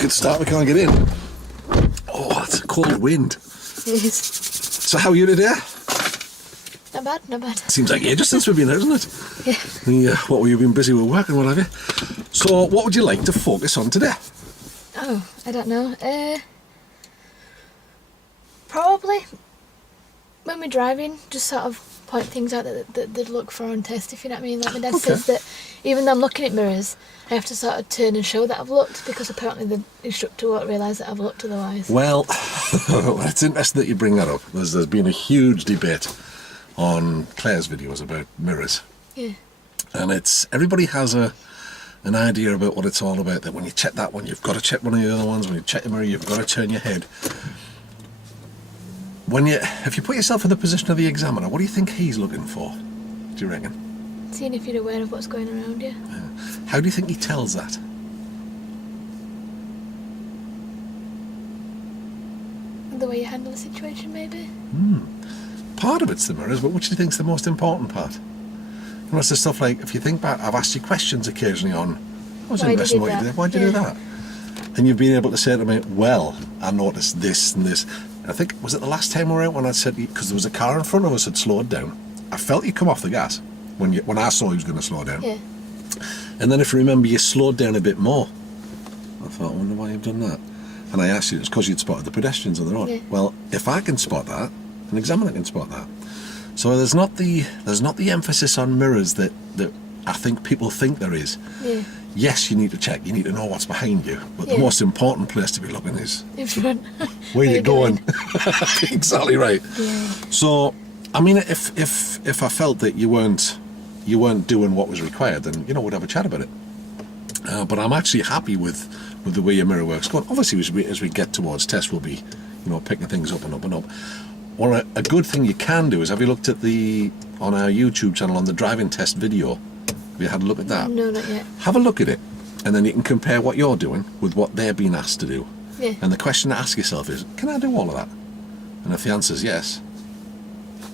Good start, we can't get in. Oh, that's a cold wind. It is. So how are you today? Not bad, not bad. Seems like ages since we've been out, isn't it? Yeah. What, you've been busy with work and what have you? So what would you like to focus on today? Oh, I don't know. Probably when we're driving, just sort of point things out that they'd look for on test, if you know what I mean. Like my dad says that even though I'm looking at mirrors, I have to sort of turn and show that I've looked, because apparently the instructor won't realise that I've looked otherwise. Well, it's interesting that you bring that up. There's been a huge debate on Claire's videos about mirrors. Yeah. And everybody has an idea about what it's all about, that when you check that one, you've got to check one of the other ones. When you check the mirror, you've got to turn your head. If you put yourself in the position of the examiner, what do you think he's looking for, do you reckon? Seeing if you're aware of what's going around you. How do you think he tells that? The way you handle the situation, maybe? Part of it's the mirrors, but which do you think's the most important part? You know, it's the stuff like, if you think back, I've asked you questions occasionally on, I was interested in what you did. Why'd you do that? And you've been able to say to me, well, I noticed this and this. I think, was it the last time we were out when I said, because there was a car in front of us had slowed down. I felt you come off the gas when I saw he was going to slow down. Yeah. And then if you remember, you slowed down a bit more. I thought, I wonder why you've done that. And I asked you, it's because you'd spotted the pedestrians on the road. Yeah. Well, if I can spot that, an examiner can spot that. So there's not the emphasis on mirrors that I think people think there is. Yeah. Yes, you need to check, you need to know what's behind you, but the most important place to be looking is in front. Where you're going. Exactly right. Yeah. So, I mean, if I felt that you weren't doing what was required, then we'd have a chat about it. But I'm actually happy with the way your mirror work's going. Obviously, as we get towards test, we'll be picking things up and up and up. Well, a good thing you can do is, have you looked at on our YouTube channel on the driving test video? Have you had a look at that? No, not yet. Have a look at it, and then you can compare what you're doing with what they're being asked to do. Yeah. And the question to ask yourself is, can I do all of that? And if the answer is yes,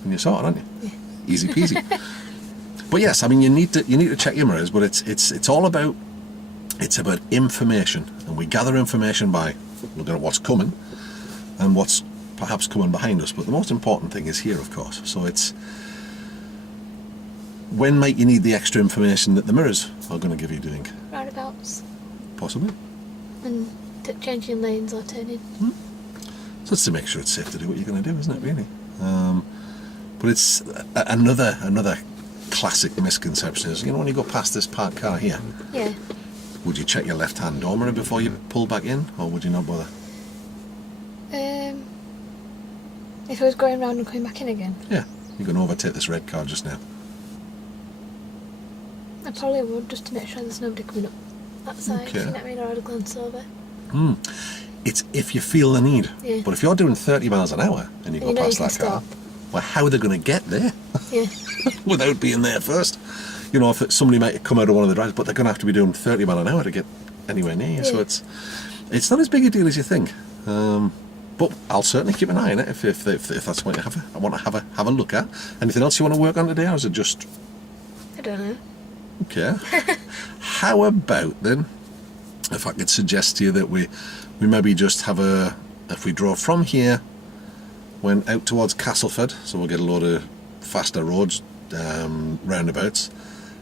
then you're sorted, aren't you? Yeah. Easy peasy. But yes, I mean, you need to check your mirrors, but it's all about information, and we gather information by looking at what's coming and what's perhaps coming behind us. But the most important thing is here, of course. So it's, when might you need the extra information that the mirrors are going to give you, do you think? Roundabouts. Possibly. And changing lanes or turning. So it's to make sure it's safe to do what you're going to do, isn't it, really? But it's another classic misconception is, when you go past this parked car here, yeah, would you check your left-hand door mirror before you pull back in, or would you not bother? If I was going round and coming back in again? Yeah, you're going to overtake this red car just now. I probably would, just to make sure there's nobody coming up that side, Okay. if you know what I mean, or I'd glance over. It's if you feel the need. Yeah. But if you're doing 30 miles an hour and you go past that car, well, how are they going to get there? Yeah. Without being there first? If somebody might come out of one of the drives, but they're going to have to be doing 30 miles an hour to get anywhere near you. Yeah. So it's not as big a deal as you think. But I'll certainly keep an eye on it if that's what I want to have a look at. Anything else you want to work on today, or is it just... I don't know. Okay. How about then, if I could suggest to you that we maybe just if we drove from here, went out towards Castleford, so we'll get a load of faster roads, roundabouts,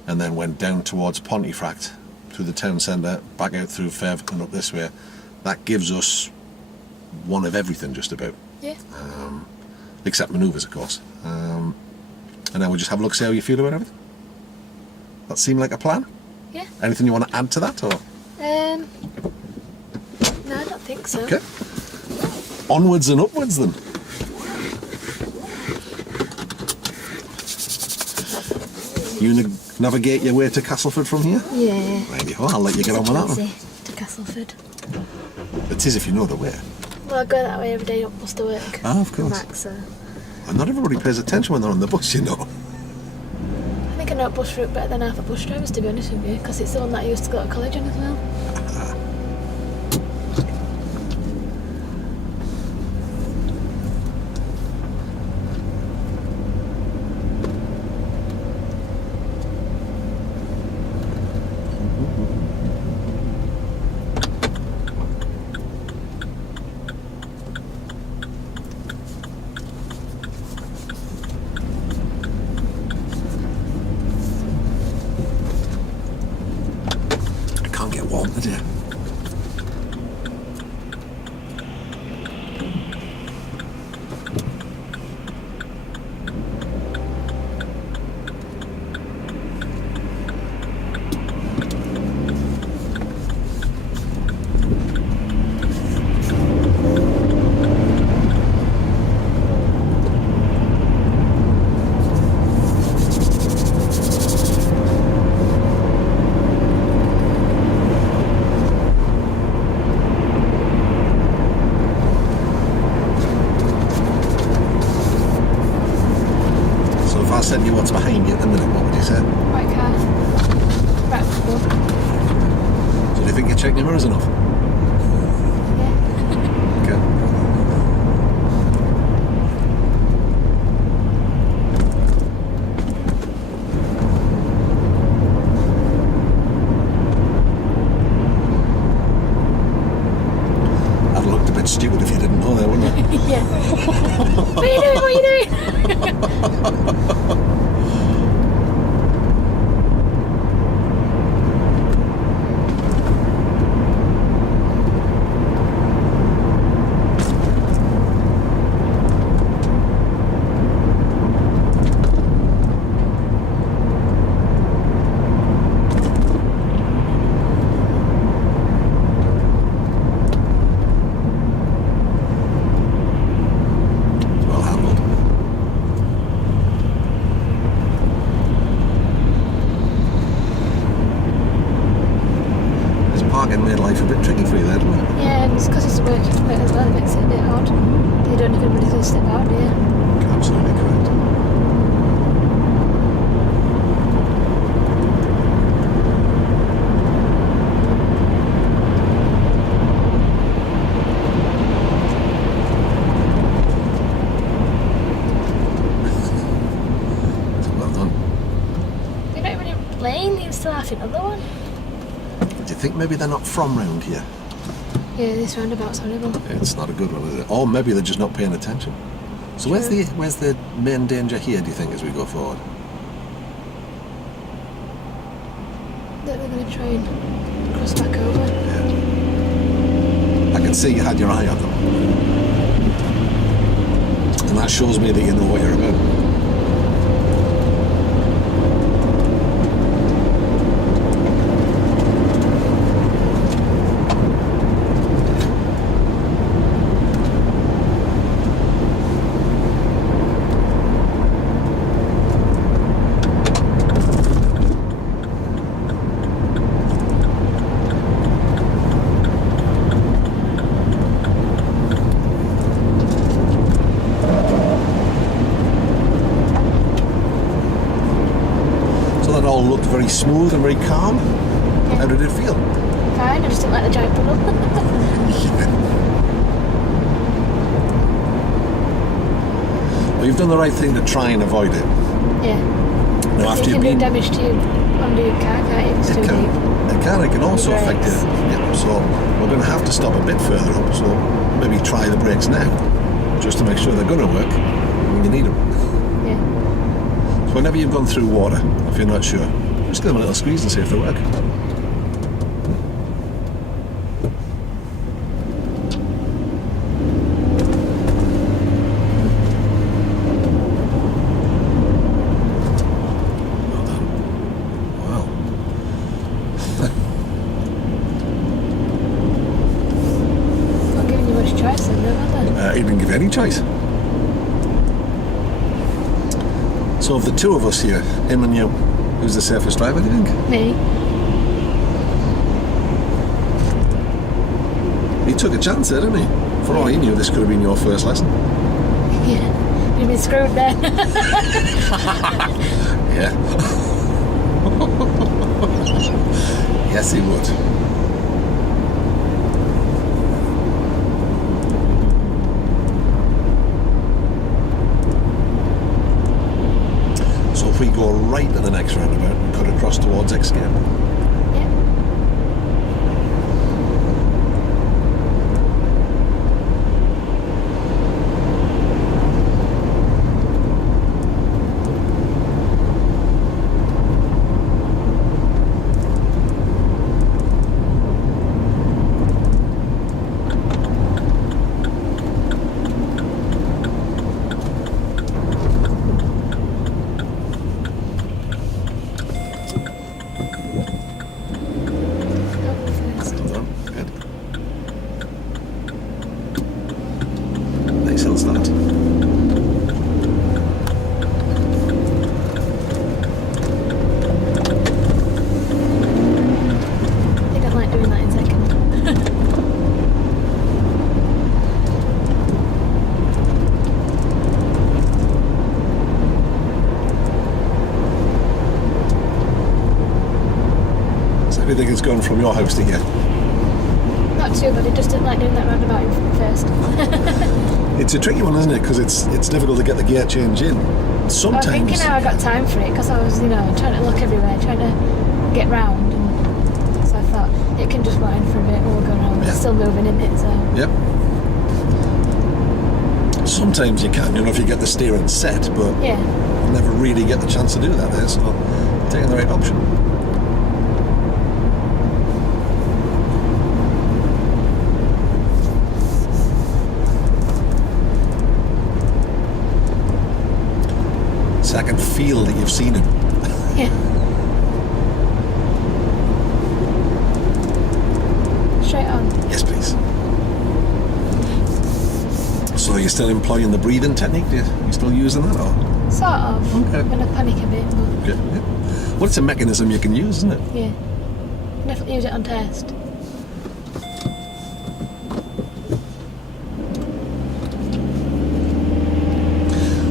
and then went down towards Pontefract, through the town centre, back out through Fev and up this way. That gives us one of everything, just about. Yeah. Except manoeuvres, of course. And then we'll just have a look, see how you feel about everything. That seem like a plan? Yeah. Anything you want to add to that, or? No, I don't think so. Okay. Onwards and upwards then. You navigate your way to Castleford from here? Yeah. Right, I'll let you get on with that one. To Castleford. It is if you know the way. Well, I go that way every day up bus to work. Ah, of course. Back, so. And not everybody pays attention when they're on the bus, I think I know bus route better than half the bus drivers, to be honest with you, because it's the one that I used to go to college on as well. I said to you what's behind you at the minute, what would you say? White car. Right, well, So do you think you're checking your mirrors enough? yeah. Okay. I'd have looked a bit stupid if you didn't know that, wouldn't it? Yeah. What are you doing? What are you doing? Well handled. This parking made life a bit tricky for you there, didn't it? Yeah, and it's because it's a working permit as well, it makes it a bit odd. You don't even really step out, do you? Absolutely correct. Well done. You're not even in lane, you're still half in other one. Do you think maybe they're not from round here? Yeah, this roundabout's horrible. It's not a good one, is it? Or maybe they're just not paying attention. So where's the main danger here, do you think, as we go forward? That they're going to try and cross back over. Yeah. I can see you had your eye on them. And that shows me that you know what you're about. That all looked very smooth and very calm. Yeah. How did it feel? Fine, I just didn't like the giant puddle. Well, you've done the right thing to try and avoid it. Yeah. Now, after You you've can do been, damage to you under your car, can't you? If it's too deep. it can also Your affect you. brakes. Yeah, so we're going to have to stop a bit further up. So maybe try the brakes now, just to make sure they're going to work when you need them. Yeah. So whenever you've gone through water, if you're not sure, just give them a little squeeze and see if they work. Well done. Wow. Not giving you much choice then, though, are they? He didn't give you any choice. So of the two of us here, him and you, who's the safest driver, do you think? Me? He took a chance there, didn't he? For all he knew, this could have been your first lesson. Yeah. You've been screwed then. Yeah. Yes, he would. So if we go right to the next roundabout and cut across towards Exgate. Yeah. do you think it's going from your house to here? Not too bad, it just didn't like doing that roundabout first. It's a tricky one, isn't it? Because it's difficult to get the gear change in. Sometimes. I was thinking how I got time for it because I was, trying to look everywhere, trying to get round. And so I thought it can just wind for a bit while we're going around. Yeah. It's still moving, isn't it? So. Yep. Sometimes you can, if you get the steering set, but Yeah. you never really get the chance to do that there, so taking the right option. So I can feel that you've seen him. Yeah. Straight on. Yes, please. So you're still employing the breathing technique? You still using that, or? Sort of. Okay. I'm gonna panic a bit, but Yeah. Well, it's a mechanism you can use, isn't it? yeah. Definitely use it on test.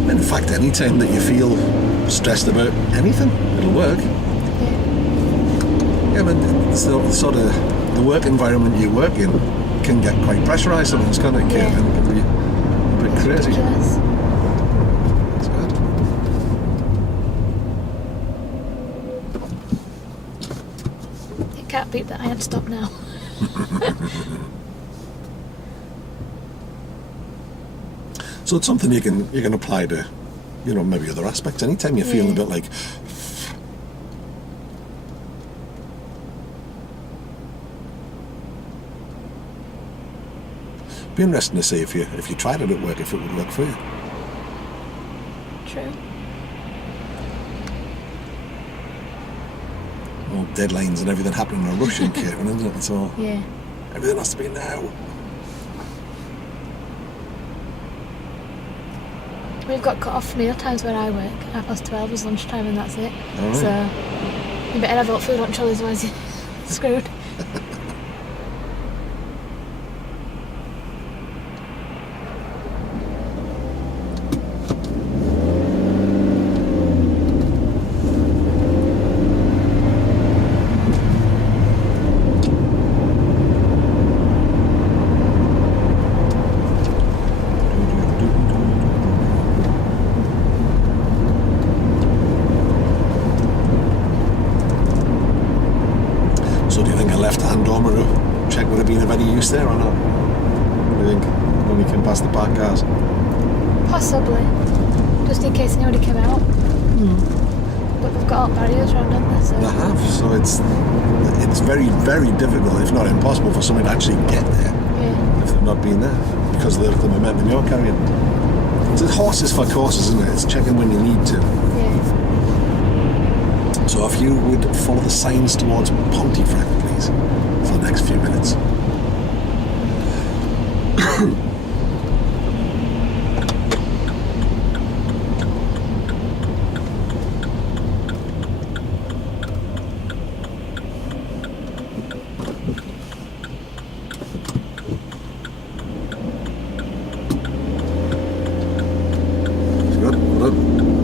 In fact, any time that you feel stressed about anything, it'll work. Yeah. Yeah, but it's the sort of the work environment you work in can get quite pressurised sometimes, can't it? Yeah. And it can be a bit crazy. Ridiculous. That's good. It can't beat that I had to stop now. So it's something you can apply to, maybe other aspects. Anytime you feel a bit like, be interesting to see if you tried it at work, if it would work for you. True. All deadlines and everything happening in a rush in catering, isn't it? It's all Yeah. everything has to be now. We've got cut off meal times where I work. 12:30 is lunchtime and that's it. All right. So you better have food on trolleys, otherwise you're screwed. So do you think a left-hand dormer check would have been of any use there or not? What do you think? When we came past the parked cars? Possibly. Just in case anybody came out. But we've got all barriers around, haven't they? So. They have, so it's very, very difficult, if not impossible, for someone to actually get there Yeah. if they've not been there because of the momentum you're carrying. It's horses for courses, isn't it? It's checking when you need to. Yeah. So if you would follow the signs towards Pontefract, please, for the next few minutes. Good, well done.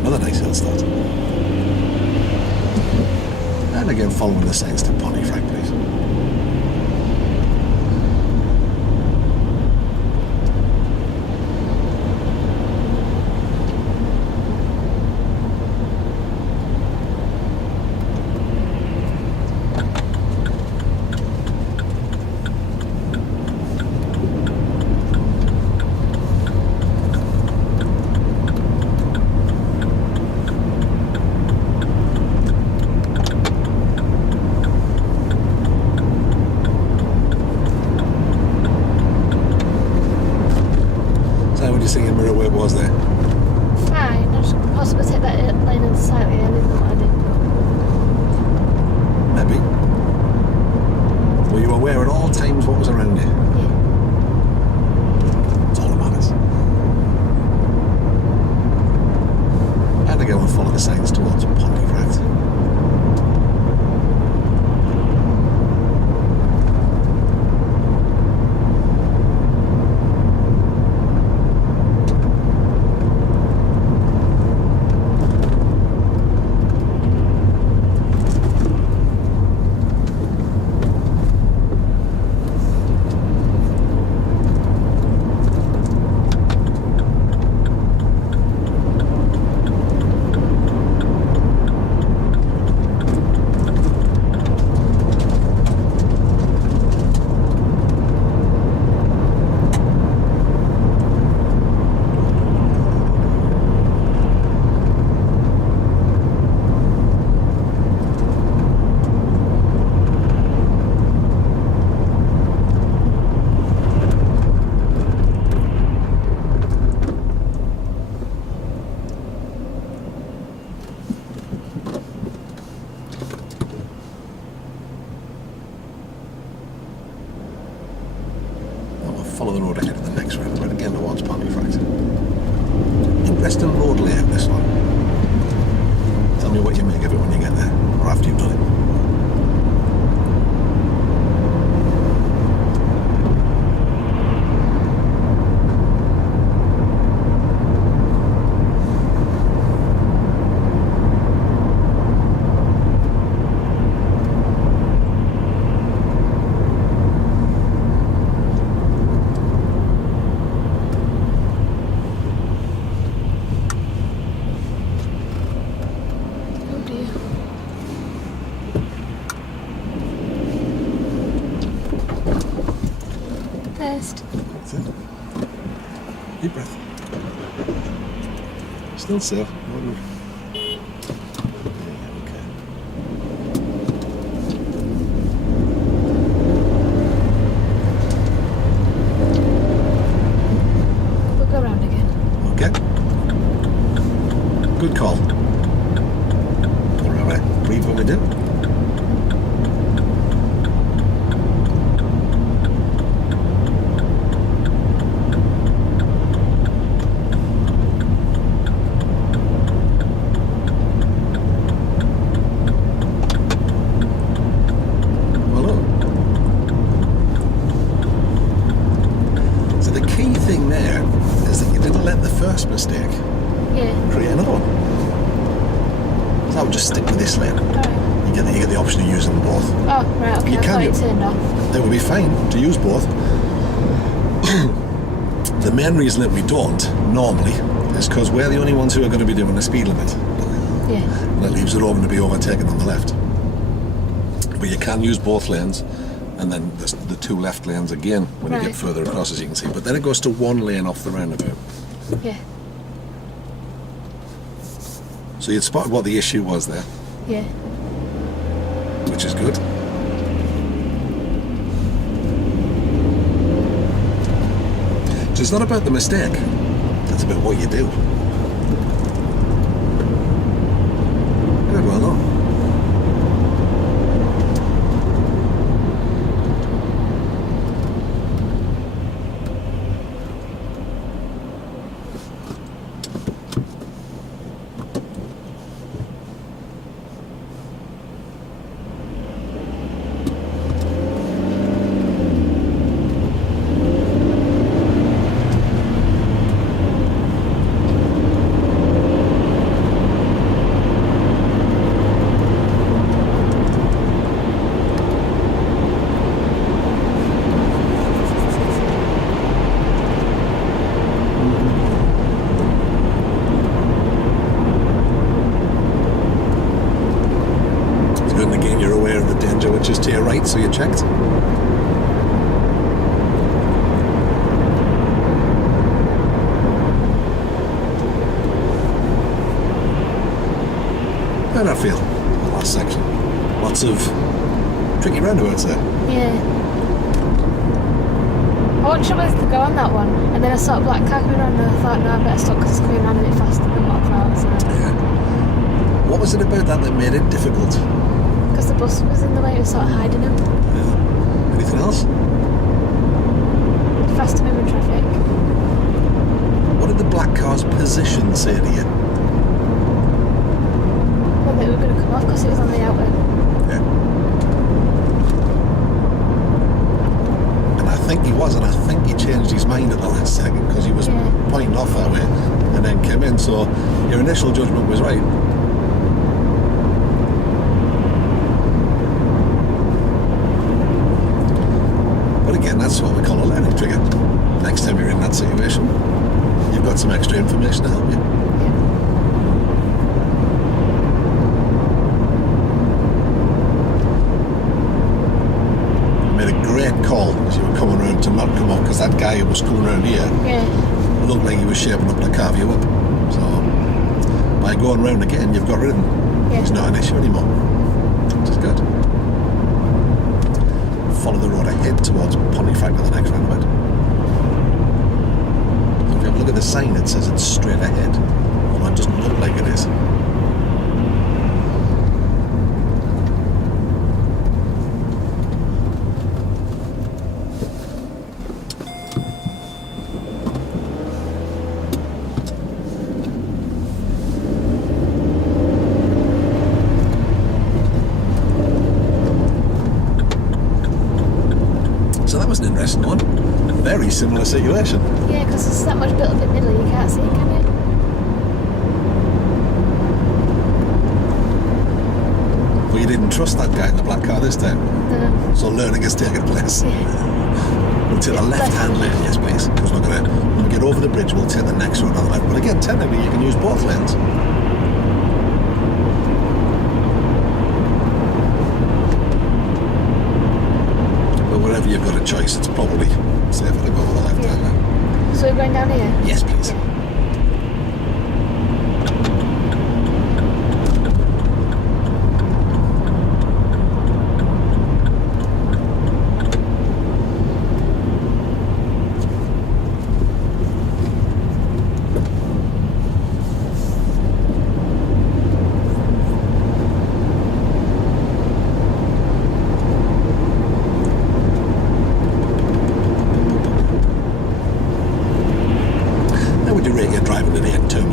Another nice hill start. And again, following the signs to Pontefract, please. follow the signs towards Pontefract. Follow the road ahead of the next roundabout again towards Pontefract. Interesting road layout, this one. Tell me what you make of it when you get there, or after you've done it. First. That's it. Deep breath. Still safe. Yeah, okay. We'll go around again. Okay. Good call. All right. Breathe when we do. Mistake. Yeah. Create another one. So I would just stick with this lane. Alright. You get the option of using them both. Oh, right, okay. You I can thought do. it turned off. It would be fine to use both. The main reason that we don't normally is because we're the only ones who are going to be doing the speed limit. Yeah. And that leaves it open to be overtaken on the left. But you can use both lanes, and then the two left lanes again when you get further across, as you can see. But then it goes to one lane off the roundabout. Yeah. So you'd spotted what the issue was there. Yeah. Which is good. So it's not about the mistake, it's about what you do. Good, well done. Which is to your right, so you checked. How'd that feel? The last section. Lots of tricky roundabouts there. Yeah. I wasn't sure whether to go on that one, and then I saw a black car coming around, and I thought, no, I better stop because it's coming around a bit faster than what I thought. So. Yeah. What was it about that made it difficult? Because the bus was in the way, it was sort of hiding him. Yeah. Anything else? Faster moving traffic. What did the black car's position say to you? Well, of course it was on the outer. Yeah. And I think he was, and I think he changed his mind at the last second because he was pointing off that way and then came in. So your initial judgment was right. But again, that's what we call a learning trigger. Next time you're in that situation, you've got some extra information to help you. Great call as you were coming around to not come up, because that guy who was coming around here looked like he was shaping up to carve you up. So by going round again, you've got rid of him. He's not an issue anymore, which is good. Follow the road ahead towards Pontefract at the next roundabout. If you have a look at the sign, it says it's straight ahead, although it doesn't look like it is. Interesting one. Very similar situation. Yeah, because there's that much built up in the middle, you can't see it, can you? Well, you didn't trust that guy in the black car this time. No. So learning is taking place. We'll take the left-hand lane, yes please. Because when we get over the bridge, we'll take the next road on the left. But again, technically you can use both lanes. Wherever you've got a choice, it's probably safer to go with the left hand lane. So we're going down here? Yes, please. Yeah.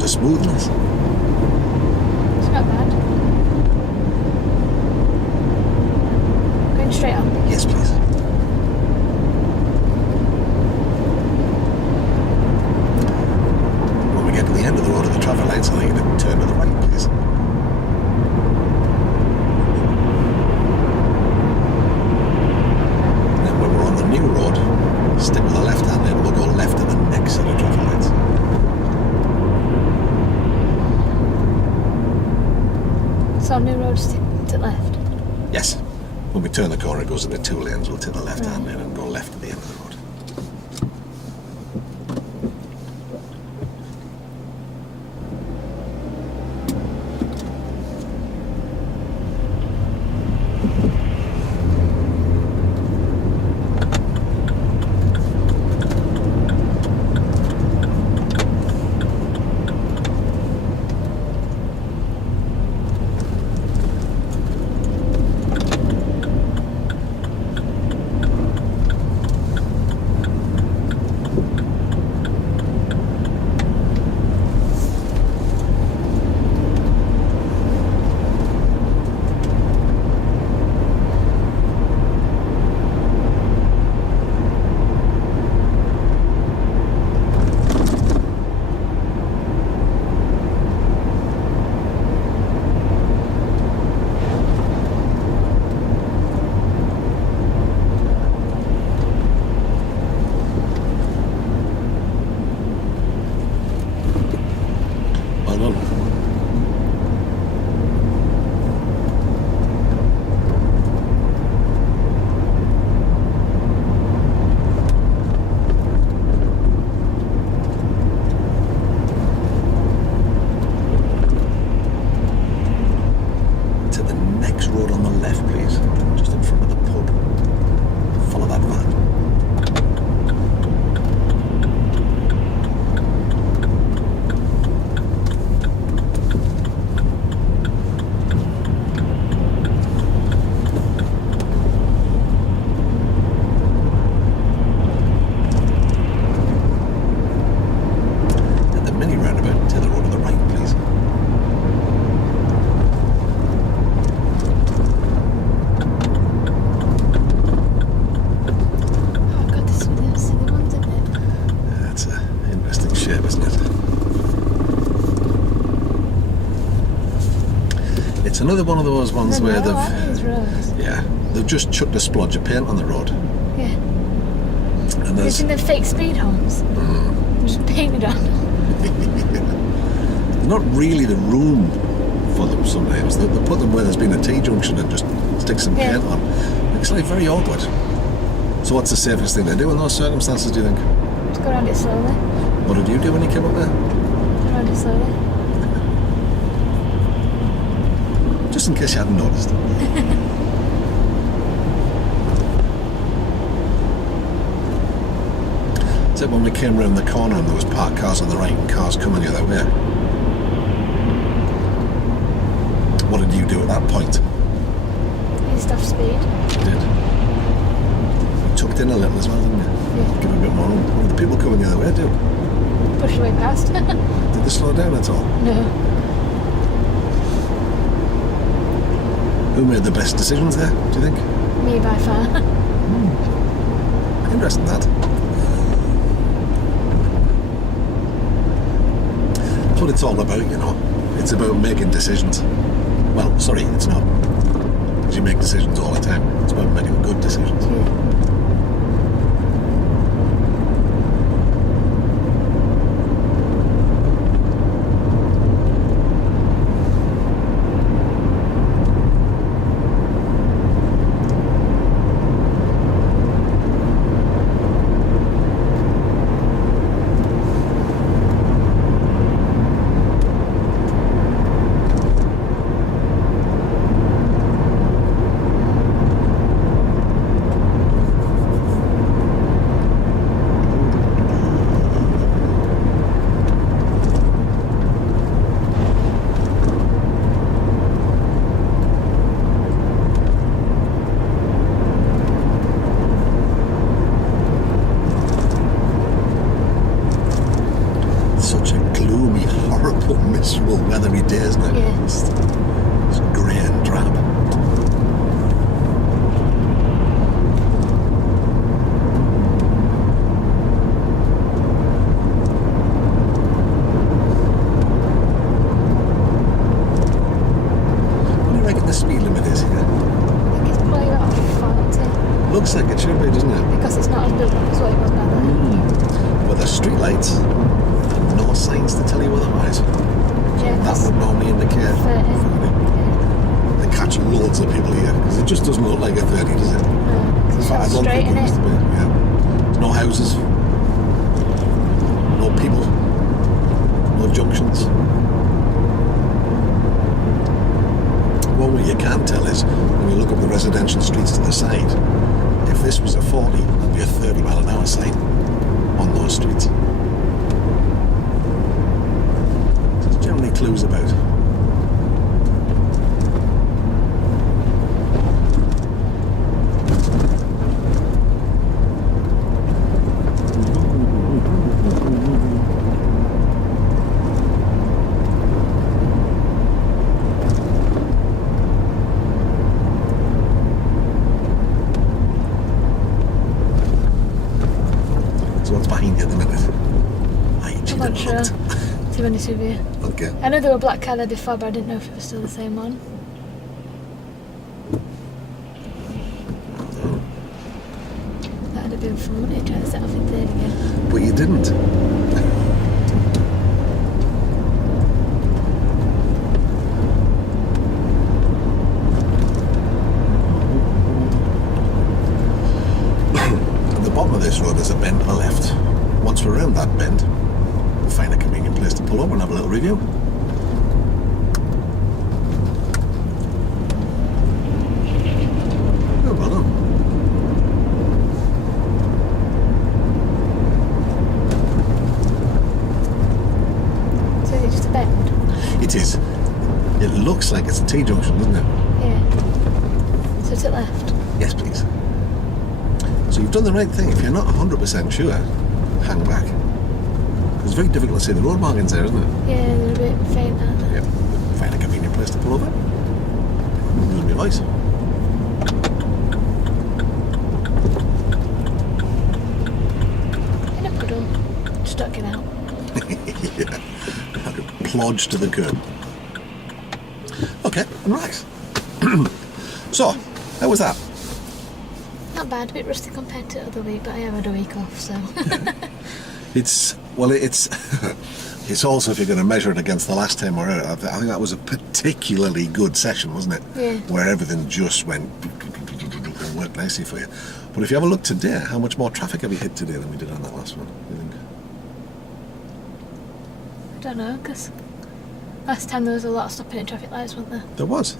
It's Smoothness. not bad. Going straight on? Yes, please. When we get to the end of the road at the traffic lights, I think you need to turn to the right, please. And then when we're on the new road, stick with the left hand lane, we'll go left at the next set of traffic lights. So new roads to left? Yes. When we turn the corner, it goes into two lanes. We'll take the left hand lane and go left at the end of the road. It's another one of those ones where they've just chucked a splodge of paint on the road. Yeah. And It's in the fake speed homes. Just painted on. There's not really the room for them sometimes. They put them where there's been a T-junction and just stick some paint on. It's like very awkward. So what's the safest thing to do in those circumstances, do you think? Just go around it slowly. What did you do when you came up there? Go around it slowly. Just in case you hadn't noticed. Except when we came round the corner and there was parked cars on the right and cars coming the other way. What did you do at that point? Eased off speed. You did. You tucked in a little as well, didn't you? Yeah. Give it a bit more room. What did the people coming the other way do? Push away past. Did they slow down at all? No. Who made the best decisions there, do you think? Me by far. Interesting that. That's what it's all about, you know. It's about making decisions. Well, sorry, it's not. Because you make decisions all the time. It's about making good decisions. Yeah. Miserable weathery day, isn't it? Yeah. It's grey and drab. What do you reckon the speed limit is here? I think it's probably about 40. Looks like it should be, doesn't it? Because it's not as built up as what it was now then. But there's street lights and no signs to tell you otherwise. Yeah, That would normally indicate 30. 30. They catch loads of people here because it just doesn't look like a 30, does it? No, it's I all don't straight think in it used to it. be. Yeah. There's no houses, no people, no junctions. Well, what you can tell is when you look up the residential streets to the side, if this was a 40, there'd be a 30-mile-an-hour sign on those streets. So there's generally clues about. So what's behind you at the minute? I I'm actually not didn't sure, look. to be honest with you. Okay. I know there were black car there before, but I didn't know if it was still the same one. That'd have been fun, wouldn't it? Trying to set off in third again. But you didn't. At the bottom of this road there's a bend to the left. Once we're around that bend, we'll find a convenient place to pull over and have a little review. Oh, well done. So is it just a bend? It is. It looks like it's a T-junction, doesn't it? Yeah. So to the left. Yes, please. So you've done the right thing. If you're not 100% sure, hang back. It's very difficult to see the road markings there, isn't it? Yeah, they're a bit faint, aren't they? Yep. Find a convenient place to pull over. Use my voice. In a puddle. Stuck it out. Yeah. Like a plodge to the curb. Okay, right. So, how was that? Not bad, a bit rusty compared to the other week, but I have had a week off, so. It's it's also, if you're going to measure it against the last time we were out, I think that was a particularly good session, wasn't it? Yeah. Where everything just went and worked nicely for you. But if you have a look today, how much more traffic have you hit today than we did on that last one, do you think? I don't know, because last time there was a lot of stopping at traffic lights, wasn't there? There was.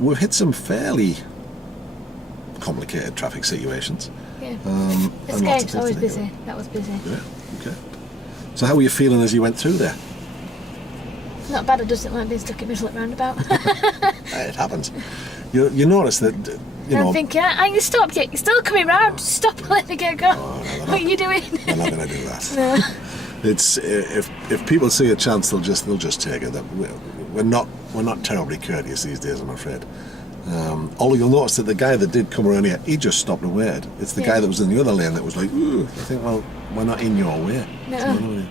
We've hit some fairly complicated traffic situations. Yeah. And lots of Escape's always places busy. That was busy. Yeah, okay. So how were you feeling as you went through there? Not bad, I just didn't like being stuck at Middle roundabout. It happens. You notice that, I'm thinking, you stopped yet, you're still coming round, stop and let me get going. Oh, no, What are you doing? They're not going to do that. No. It's if people see a chance, they'll just take it. We're not terribly courteous these days, I'm afraid. Although you'll notice that the guy that did come around here, he just stopped and waited. It's the guy that was in the other lane that was like, ooh. I think, well, we're not in your way. No.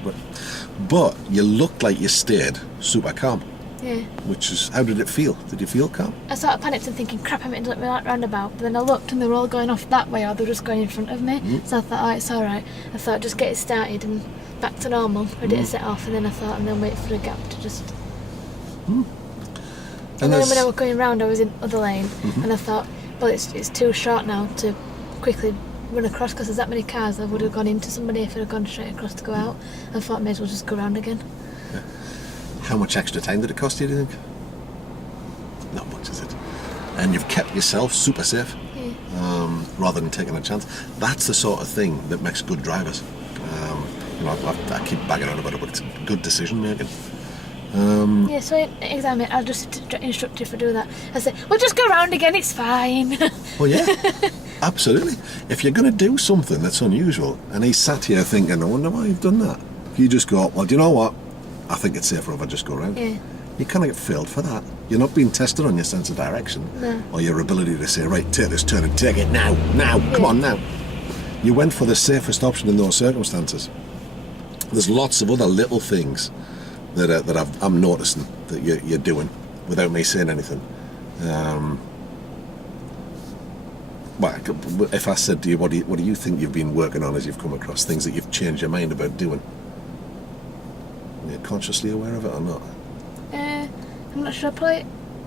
But you looked like you stayed super calm. Yeah. Which is, how did it feel? Did you feel calm? I sort of panicked and thinking, crap, I'm in the roundabout. But then I looked and they were all going off that way, or they were just going in front of me. So I thought, oh, it's alright. I thought, just get it started and back to normal, ready to set off. And then I thought, and then wait for a gap to just... And then when I was going round, I was in other lane, and I thought, well, it's too short now to quickly run across because there's that many cars. I would have gone into somebody if I'd have gone straight across to go out. I thought I may as well just go round again. Yeah. How much extra time did it cost you, do you think? Not much, is it? And you've kept yourself super safe, rather than taking a chance. That's the sort of thing that makes good drivers. I keep bagging on about it, but it's good decision making. Yeah, so in exam I'll just instruct you for doing that. I say, well, just go round again, it's fine. Well, yeah, absolutely. If you're going to do something that's unusual, and he's sat here thinking, I wonder why you've done that, you just go, well, do you know what? I think it's safer if I just go round. Yeah. You kind of get failed for that. You're not being tested on your sense of direction, or your ability to say, right, take this turn and take it now, come on now. You went for the safest option in those circumstances. There's lots of other little things that I'm noticing that you're doing without me saying anything. Well, if I said to you, what do you think you've been working on as you've come across things that you've changed your mind about doing? Are you consciously aware of it or not? I'm not sure. Probably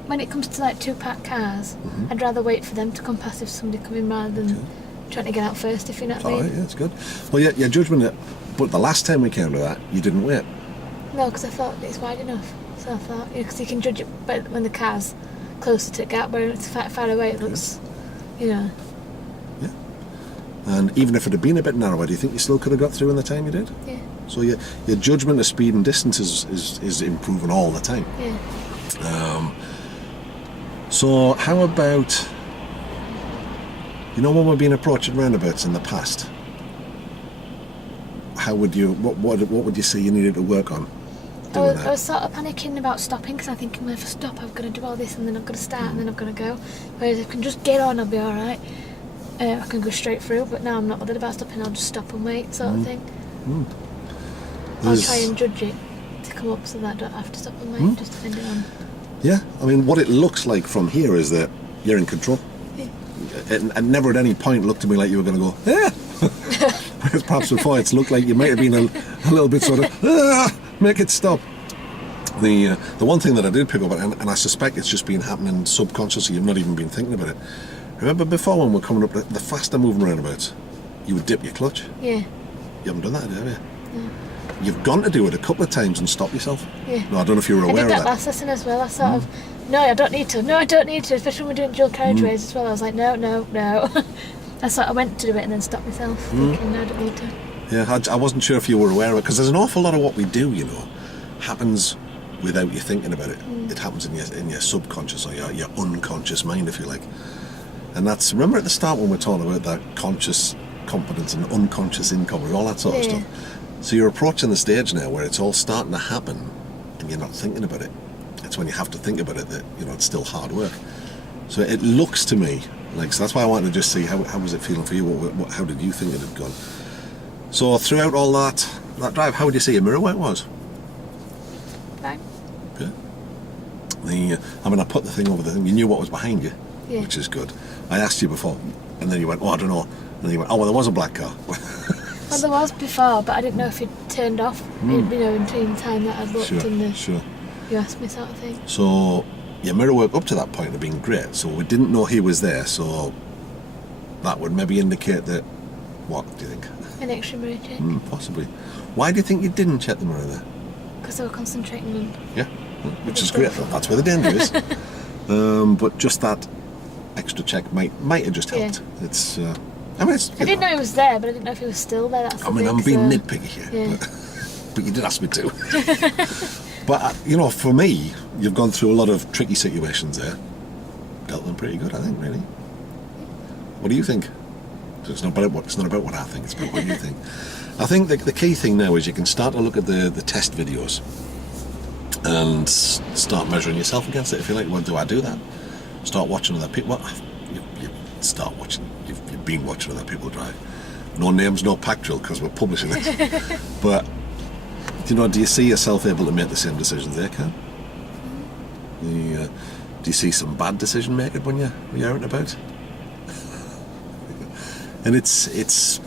when it comes to like two parked cars, I'd rather wait for them to come past if somebody come in rather than trying to get out first. If you know what I mean. Alright, yeah, it's good. Well, your judgment. But the last time we came to that, you didn't wait. No, because I thought it's wide enough. So I thought, because you can judge it when the car's closer to the gap, where it's far away, it looks, Yeah. And even if it had been a bit narrower, do you think you still could have got through in the time you did? Yeah. So your judgment of speed and distance is improving all the time. Yeah. So how about, when we've been approaching roundabouts in the past, how would you, what would you say you needed to work on? I was sort of panicking about stopping because I'm thinking, well, if I stop, I'm going to do all this and then I'm going to start and then I'm going to go. Whereas if I can just get on, I'll be all right. I can go straight through, but now I'm not bothered about stopping. I'll just stop and wait, sort of thing. I'll try and judge it to come up so that I don't have to stop and wait, just depending on. Yeah, I mean, what it looks like from here is that you're in control. Yeah. And never at any point looked to me like you were going to go, Whereas perhaps before it's looked like you might have been a little bit sort of, make it stop. The one thing that I did pick up on, and I suspect it's just been happening subconsciously, you've not even been thinking about it. Remember before when we're coming up the faster moving roundabouts, you would dip your clutch? Yeah. You haven't done that, have you? No. You've gone to do it a couple of times and stop yourself. Yeah. No, I don't know if you were aware of that. I did that last lesson as well. I sort of, no, I don't need to. No, I don't need to. Especially when we're doing dual carriageways as well. I was like, no. I went to do it and then stopped myself, thinking, no, I don't need to. Yeah, I wasn't sure if you were aware of it, because there's an awful lot of what we do, happens without you thinking about it. It happens in your subconscious or your unconscious mind, if you like. And that's, remember at the start when we're talking about that conscious competence and unconscious income, all that sort of stuff. So you're approaching the stage now where it's all starting to happen and you're not thinking about it. It's when you have to think about it that, it's still hard work. So it looks to me like, so that's why I wanted to just see how was it feeling for you? How did you think it had gone? So throughout all that drive, how would you say your mirror weight was? Fine. Yeah. I put the thing over the thing. You knew what was behind you, Yeah. which is good. I asked you before, and then you went, "Oh, I don't know." And then you went, "Oh, well, there was a black car." Well, there was before, but I didn't know if you'd turned off, in between the time that I'd looked and Sure. you asked me sort of thing. So your mirror work up to that point had been great. So we didn't know he was there. So that would maybe indicate that. What do you think? An extra mirror check. Possibly. Why do you think you didn't check the mirror there? Because I was concentrating on... Yeah, which is great. That's where the danger is. But just that extra check might have just helped. Yeah. It's. I didn't know he was there, but I didn't know if he was still there. That's the thing, I'm being nitpicky here, Yeah. but you did ask me to. But for me, you've gone through a lot of tricky situations there. Dealt them pretty good, I think. Really. What do you think? So it's not about what I think. It's about what you think. I think the key thing now is you can start to look at the test videos and start measuring yourself against it. If you like, well, do I do that? Start watching other people. Well, you start watching. You've been watching other people drive. No names, no pack drill, because we're publishing it. But do you see yourself able to make the same decisions they can? Do you see some bad decision making when you're out and about? And it's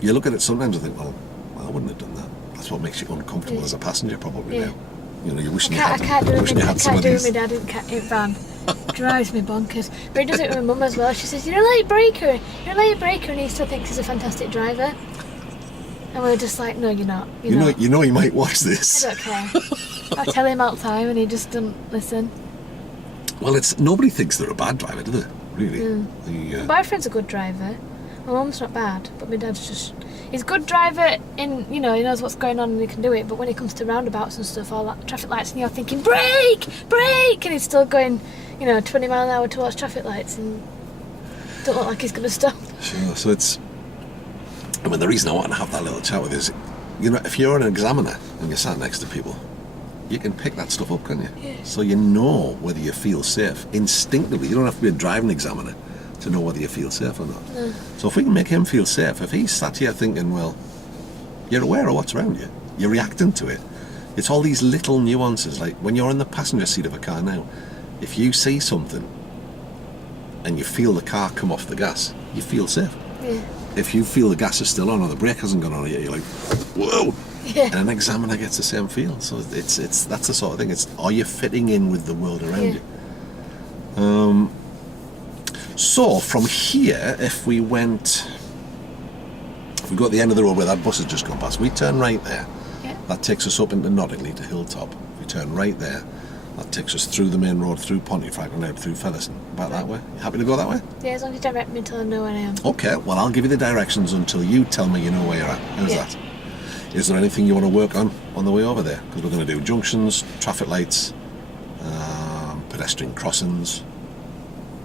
you look at it sometimes and think, well, I wouldn't have done that. That's what makes you uncomfortable as a passenger, probably now. You're wishing you had some of these. I can't do it with my dad in van. Drives me bonkers. But he does it with my mum as well. She says, "You're a late breaker. You're a late breaker," and he still thinks he's a fantastic driver. And we're just like, "No, you're not. Not." You know he might watch this. I don't care. I tell him all the time, and he just doesn't listen. Well, nobody thinks they're a bad driver, do they? Really? My boyfriend's a good driver. My mum's not bad, but my dad's he's a good driver in, he knows what's going on and he can do it, but when it comes to roundabouts and stuff, all that traffic lights, and you're thinking, brake, and he's still going, 20 mile an hour towards traffic lights and don't look like he's going to stop. Sure, so the reason I want to have that little chat with you is, if you're an examiner and you're sat next to people, you can pick that stuff up, can't you? Yeah. So you know whether you feel safe instinctively. You don't have to be a driving examiner to know whether you feel safe or not. No. So if we can make him feel safe, if he's sat here thinking, well, you're aware of what's around you, you're reacting to it. It's all these little nuances, like when you're in the passenger seat of a car now, if you see something and you feel the car come off the gas, you feel safe. Yeah. If you feel the gas is still on or the brake hasn't gone on yet, you're like, whoa! Yeah. And an examiner gets the same feel. So it's that's the sort of thing. Are you fitting in with the world around you? So from here, if we go at the end of the road where that bus has just gone past, we turn right there. Yeah. That takes us up into Nottingley to Hilltop. We turn right there. That takes us through the main road, through Pontefract and out through Featherstone. About that way. You happy to go that way? Yeah, as long as you direct me until I know where I am. Okay, well I'll give you the directions until you tell me you know where you're at. How's that? Is there anything you want to work on the way over there? Because we're going to do junctions, traffic lights, pedestrian crossings,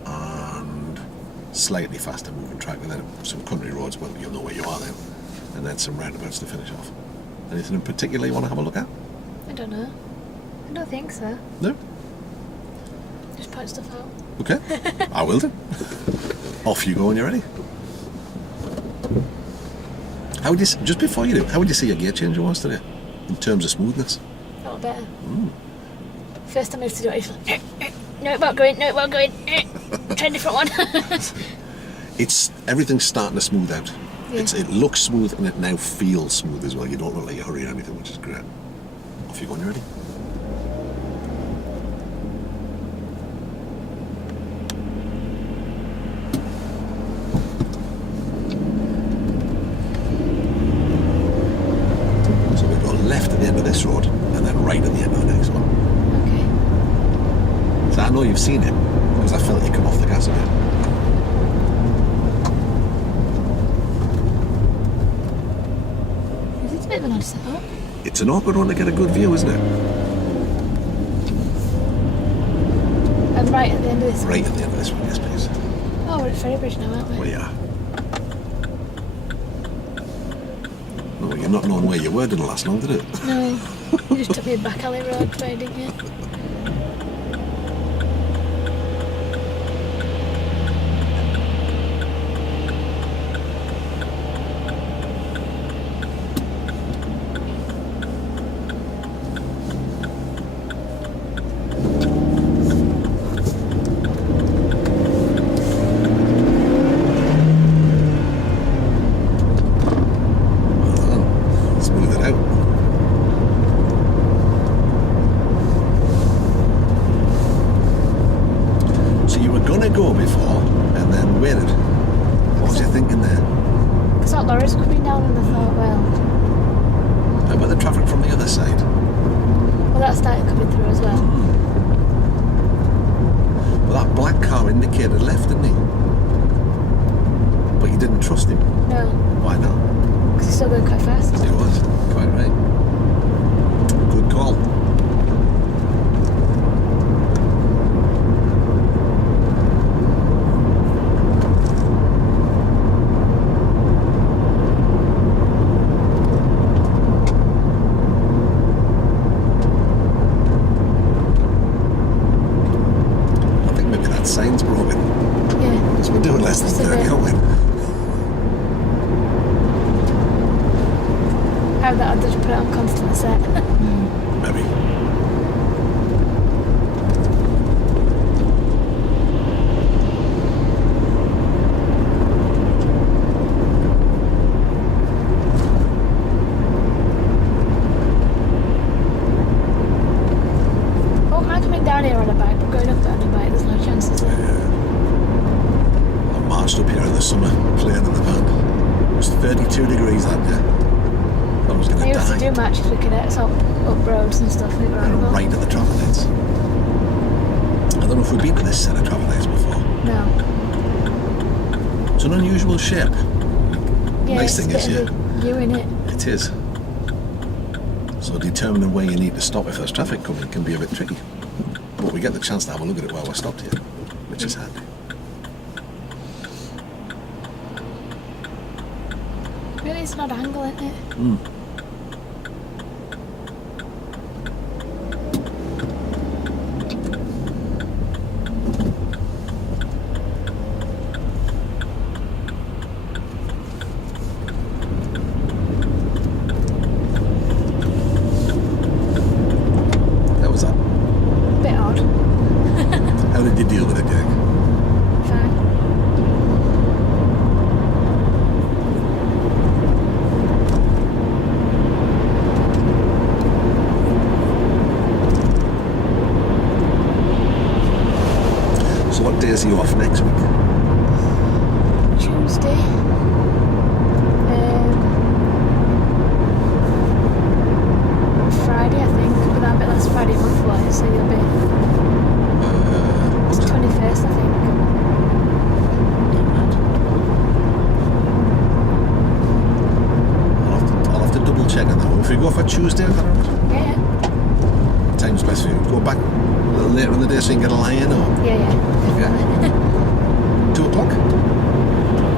and slightly faster moving track, and then some country roads, well, you'll know where you are then, and then some roundabouts to finish off. Anything in particular you want to have a look at? I don't know. I don't think so. No? Just point stuff out. Okay, I will do. Off you go when you're ready. Just before you do, how would you say your gear changer was today, in terms of smoothness? A lot better. First time I used to do it, I was like, no, it won't go in, try a different one. Everything's starting to smooth out. Yeah. It looks smooth and it now feels smooth as well. You don't look like you're hurrying or anything, which is great. Off you go when you're ready. So we go left at the end of this road and then right at the end of the next one. Okay. So I know you've seen it because I felt you come off the gas a bit. It's a bit of an odd setup. It's an awkward one to get a good view, isn't it? And right at the end of this Right at the end of this one, yes please. Oh, we're at Ferrybridge now, aren't we? Well, yeah. Oh, you're not knowing where you were didn't last long, did it? No. You just took me a back alley road way, didn't you? So you were gonna go before and then waited. What was you thinking there? I saw lorries coming down and I thought, well, How about the traffic from the other side? that started coming through as well. Well, that black car indicated left, didn't he? But you didn't trust him. No, Why not? because he's still going quite fast. He was. Quite right. Good call. I think maybe that sign's broken. Yeah. So we're doing less than Just a 30, bit. aren't we? How that I'll just put it on constant set. Maybe. Oh, I'm coming down here on a bike, but going up there on a bike, there's no chances there. I marched up here in the summer playing in the band. It was 32 degrees that day. I was going I to used to die. do matches with cadets up roads and stuff. They were horrible. Right at the traffic lights. I don't know if we've been to this set of traffic lights before. No. It's an unusual shape. Yeah, Nice it's thing a is, bit of a U in it. It is. So determining where you need to stop if there's traffic coming can be a bit tricky. But we get the chance to have a look at it while we're stopped here, which is handy. Really, it's not angle, isn't it? How was that? Bit odd. How did you deal with it, Greg? Fine. So what days are you off next week? Tuesday. Friday, I think. But that'll be last Friday month-wise, so you'll be. It's 21st, I think. I'll have to double check on that one. If we go for Tuesday, is that all right? Yeah, Time's best for you. Go back a little later in the day so you can get a lie in, or yeah. Yeah, definitely. 2 o'clock?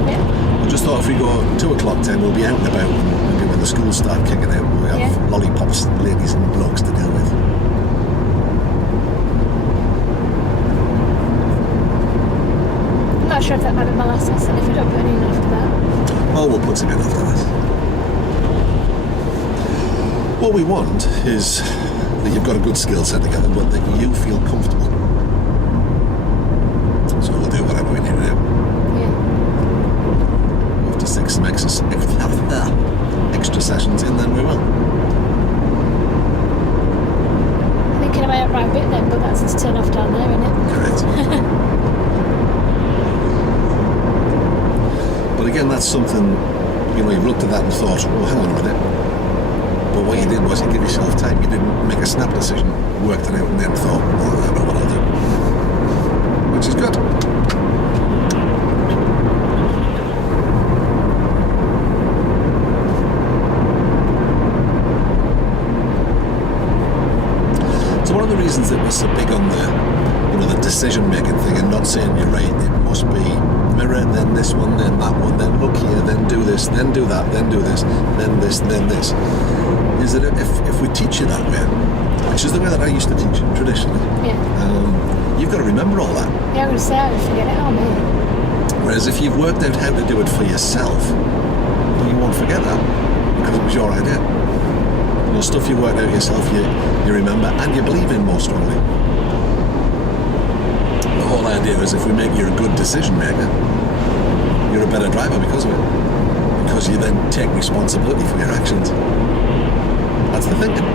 Yeah. I just thought if we go 2 o'clock, then we'll be out and about, and maybe when the schools start kicking out, we'll have Yeah. lollipops, ladies and blokes to deal with. I'm not sure if that might be my last lesson if we don't put any in after that. Oh, we'll put some in after that. What we want is that you've got a good skill set together, but that you feel comfortable. So we'll do whatever we need to do. Yeah. If to stick some extra sessions in, then we will. I'm thinking I might have right bit then, but that's just turn off down there, isn't it? Correct. But again, that's something, you've looked at that and thought, oh, hang on a minute. But what you did was you gave yourself time. You didn't make a snap decision, worked it out, and then thought, oh, I know what I'll do. Which is good. So one of the reasons that we're so big on the decision-making thing and not saying you're right, it must be mirror, then this one, then that one, then look here, then do this, then do that, then do this, then this, then this, is that if we teach you that way, which is the way that I used to teach traditionally, Yeah. you've got to remember all that. Yeah, I'm going to say I would forget it. Oh, me. Whereas if you've worked out how to do it for yourself, well, you won't forget that because it was your idea. Stuff you worked out yourself, you remember, and you believe in more strongly. The whole idea is if we make you a good decision maker, you're a better driver because of it. Because you then take responsibility for your actions. That's the thinking.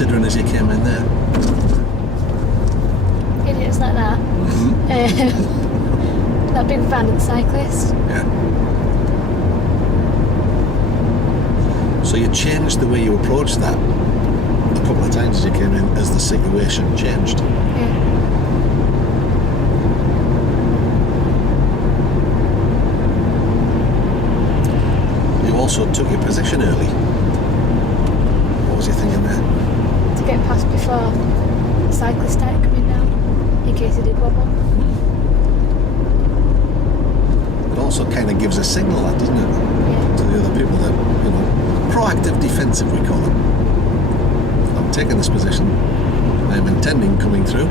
considering as you came in there? Idiots like that. That big van and cyclist. Yeah. So you changed the way you approached that a couple of times as you came in as the situation changed. Yeah. You also took your position early. What was you thinking there? To get past before the cyclist started coming down, in case he did wobble. It also kind of gives a signal, that, doesn't it? Yeah. To the other people that, you know, proactive defensive, we call it. I'm taking this position. I'm intending coming through.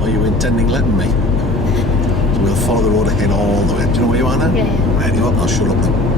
Are you intending letting me? So we'll follow the road ahead all the way. Do you know where you are now? Yeah, yeah. Right, you up? I'll shut up then.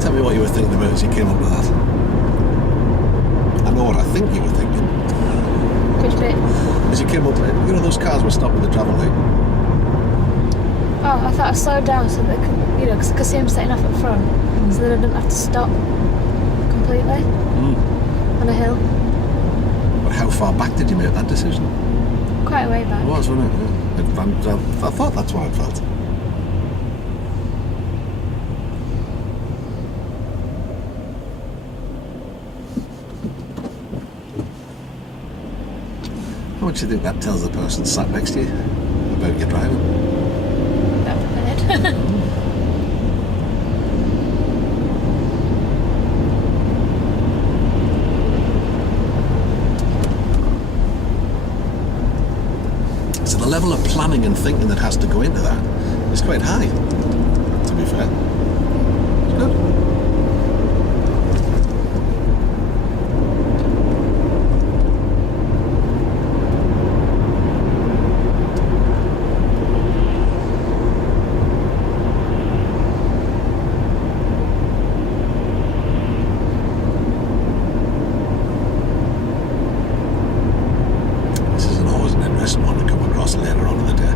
Tell me what you were thinking about as you came up with that. I know what I think you were thinking. Which bit? As you came up, you know, those cars were stopped with the travel light. Oh, I thought I slowed down so that I could, you know, because I could see him setting off at front, so that I didn't have to stop completely on a hill. But how far back did you make that decision? Quite a way back. It was, wasn't it? Yeah. I thought that's what it felt. How much do you think that tells the person sat next to you about your driving? Not prepared. So the level of planning and thinking that has to go into that is quite high, to be fair. It's good. This isn't always an interesting one to come across later on in the day.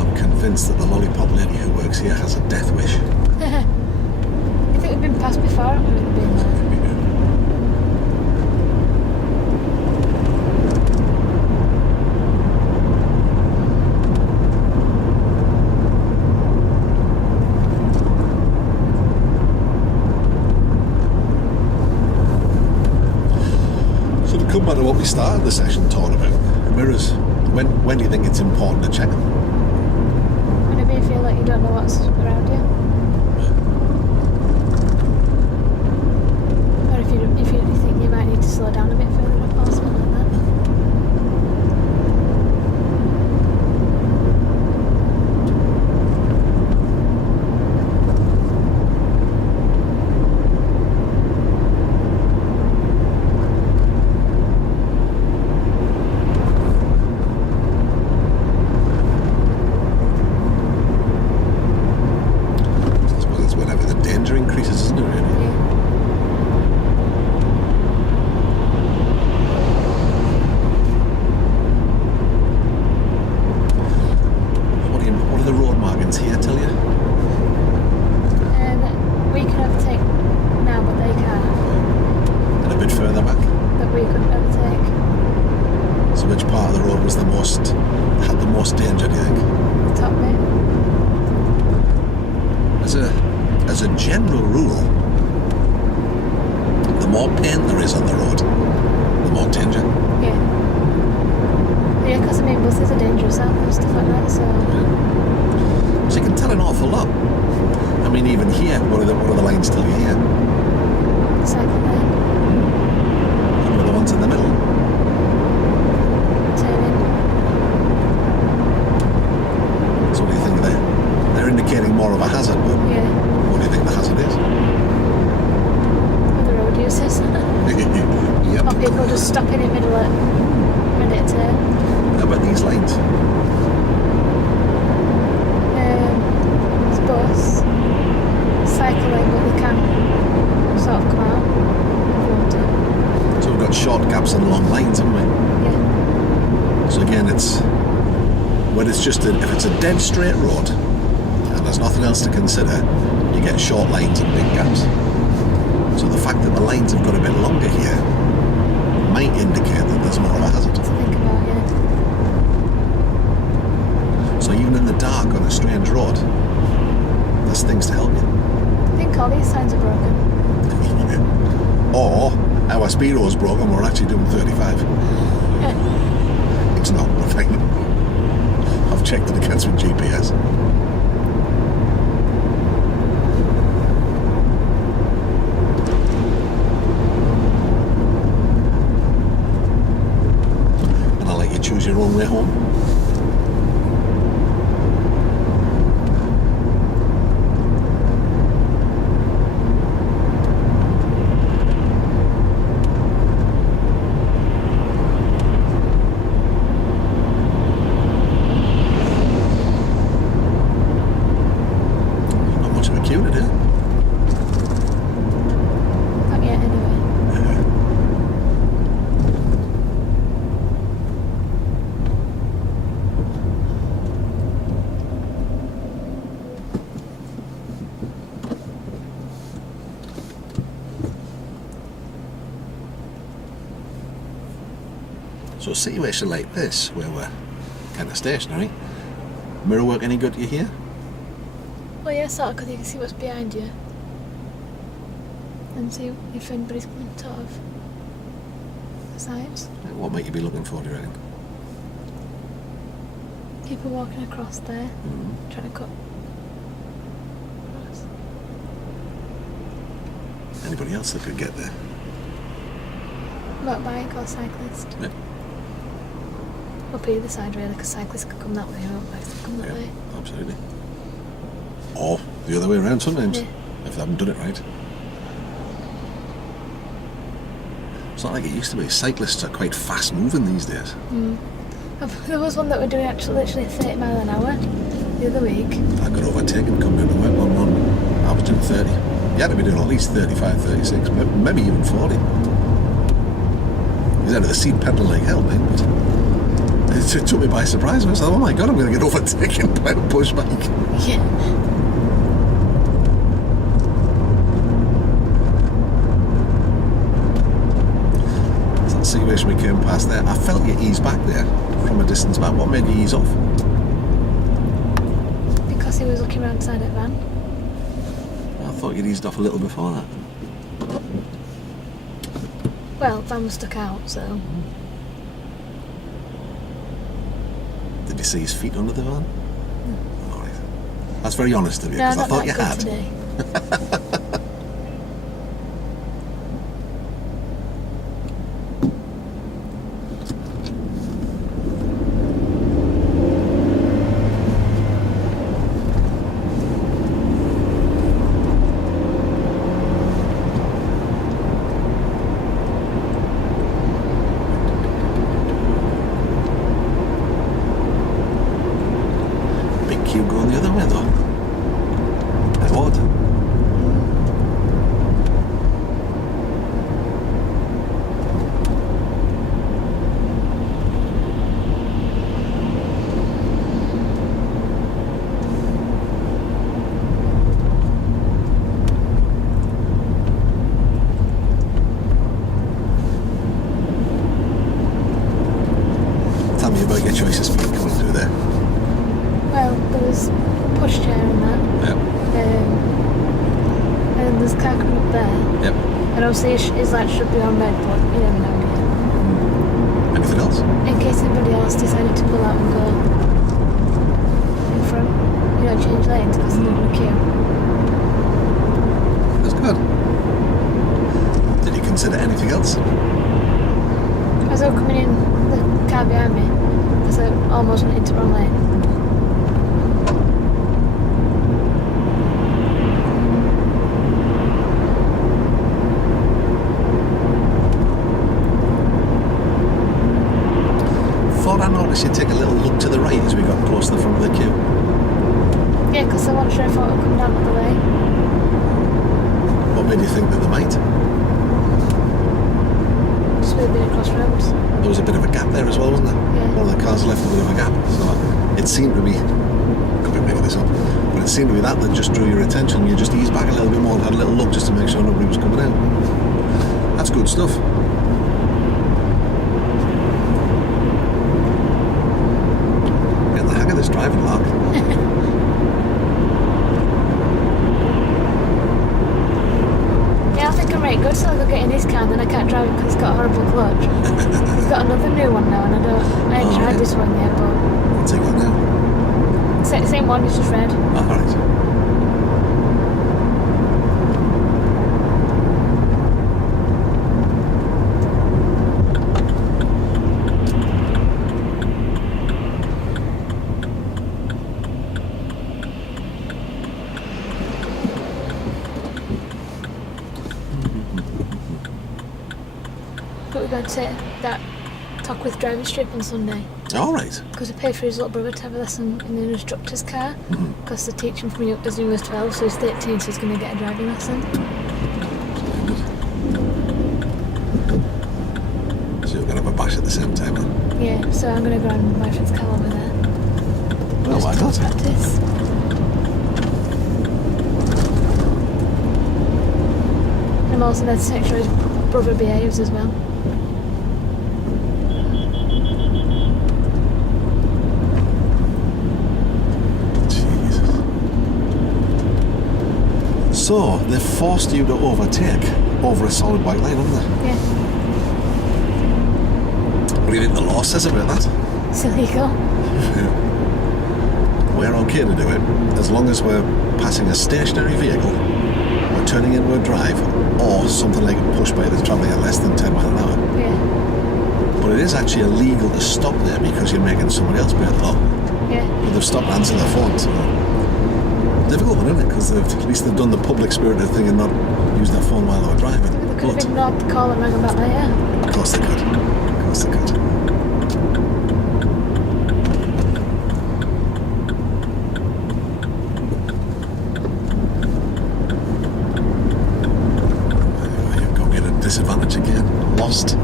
I'm convinced that the lollipop lady who works here has a death wish. I think we've been past before, haven't we? We've been there. So to come back to what we started the session talking about, mirrors. When do you think it's important to check them? Whenever you feel like you don't know what's around you. Or if you think you might need to slow down a bit further up or something like that. I suppose it's whenever the danger increases, isn't it, really? Yeah. What do the road markings here tell you? We can overtake now, but they can't. And a bit further back. That we couldn't overtake. So which part of the road was had the most danger, do you think? The top bit. As a general rule, the more paint there is on the road, the more danger. Yeah. Yeah, because I mean buses are dangerous, aren't they, and stuff like that, so... So you can tell an awful lot. I mean, even here, what are the lines tell you here? Cycle lane. And what are the ones in the middle? more of a hazard, but Yeah. what do you think the hazard is? With the road users. Yep. Or people just stopping in the middle of ready to turn. How about these lanes? It's bus, cycling, but they can sort of come out if they want to. So we've got short gaps and long lanes, haven't we? Yeah. So again, it's when it's just if it's a dead straight road and there's nothing else to consider, you get short lanes and big gaps. So the fact that the lanes have got a bit longer here might indicate that there's more of a hazard. To think about, yeah. So even in the dark on a strange road, there's things to help you. I think all these signs are broken. Or our speedo's broken, we're actually doing 35. It's not, we're fine. I've checked it against with GPS. And I'll let you choose your own way home. Not much of a queue today. Not yet, anyway. So a situation like this, where we're kind of stationary, mirror work any good to you here? Well, yeah, sort of, because you can see what's behind you. And see if anybody's coming sort of the sides. What might you be looking for, do you reckon? People walking across there, Mm. trying to cut across. Anybody else that could get there? Motorbike or cyclist. Yeah. Up either side, really, because cyclists could come that way, motorbikes could come that Yeah, way. absolutely. Or the other way around sometimes, Yeah. if they haven't done it right. It's not like it used to be. Cyclists are quite fast moving these days. There was one that were doing actually literally 30 mile an hour the other week. I got overtaken coming into work one run. I was doing 30. You had to be doing at least 35, 36, maybe even 40. He's out of the seat pedaling like hell, mate. But it took me by surprise. I was like, oh my god, I'm going to get overtaken by a push bike. Yeah. So the situation we came past there, I felt you ease back there from a distance back. What made you ease off? Because he was looking around the side of the van. I thought you'd eased off a little before that. Well, the van was stuck out, so. Did you see his feet under the van? All right. That's very honest of you, No, because I not thought that you good had. today. Big queue going the other way though. Bit odd. Tell me about your choice of speed coming through there. Well, there was a pushchair and that. Yep. And there's a car coming up there. Yep. And obviously his light should be on red, but you never know, do you? Anything else? In case anybody else decided to pull out and go in front. You know, change lanes because they're in a queue. That's good. Did you consider anything else? As I was coming in, the car behind me, because I almost went into the wrong lane. notice you take a little look to the right as we got close to the front of the queue? Yeah, because I wasn't sure if I would come down the way. What made you think that they might? Just with a bit of crossroads. There was a bit of a gap there as well, wasn't there? Yeah. One of the cars left a bit of a gap, so it seemed to be, could be making this up, but it seemed to be that just drew your attention. You just eased back a little bit more and had a little look just to make sure nobody was coming out. That's good stuff. Getting the hang of this driving, Mark. Yeah, I think I'm right good, so I'll go get in his car and then I can't drive it because it's got a horrible clutch. He's got another new one now and I ain't tried this one yet, but... What's he got now? Same one, it's just red. Alright. But we're going to take that Tockworth driving strip on Sunday. Alright. Because we paid for his little brother to have a lesson in an instructor's car. Because they're teaching from as young as 12, so he's 13, so he's going to get a driving lesson. So you're going to have a bash at the same time, then? Yeah, so I'm going to go and my friend's car over there. Well, why not? Practice. I'm also there to make sure his brother behaves as well. So, they've forced you to overtake over a solid white line, haven't they? Yeah, What do you think the law says about that? it's illegal. We're okay to do it as long as we're passing a stationary vehicle, we're turning into a drive, or something like a push bike that's travelling at less than 10 miles an hour. Yeah, But it is actually illegal to stop there because you're making somebody else break the law. yeah. But they've stopped answering their phone, so difficult, isn't it? Because at least they've done the public spirited thing and not used their phone while they were driving. They could have ignored the call and rang him back later. Of course they could. Of course they could. You've got me at a disadvantage again. Lost.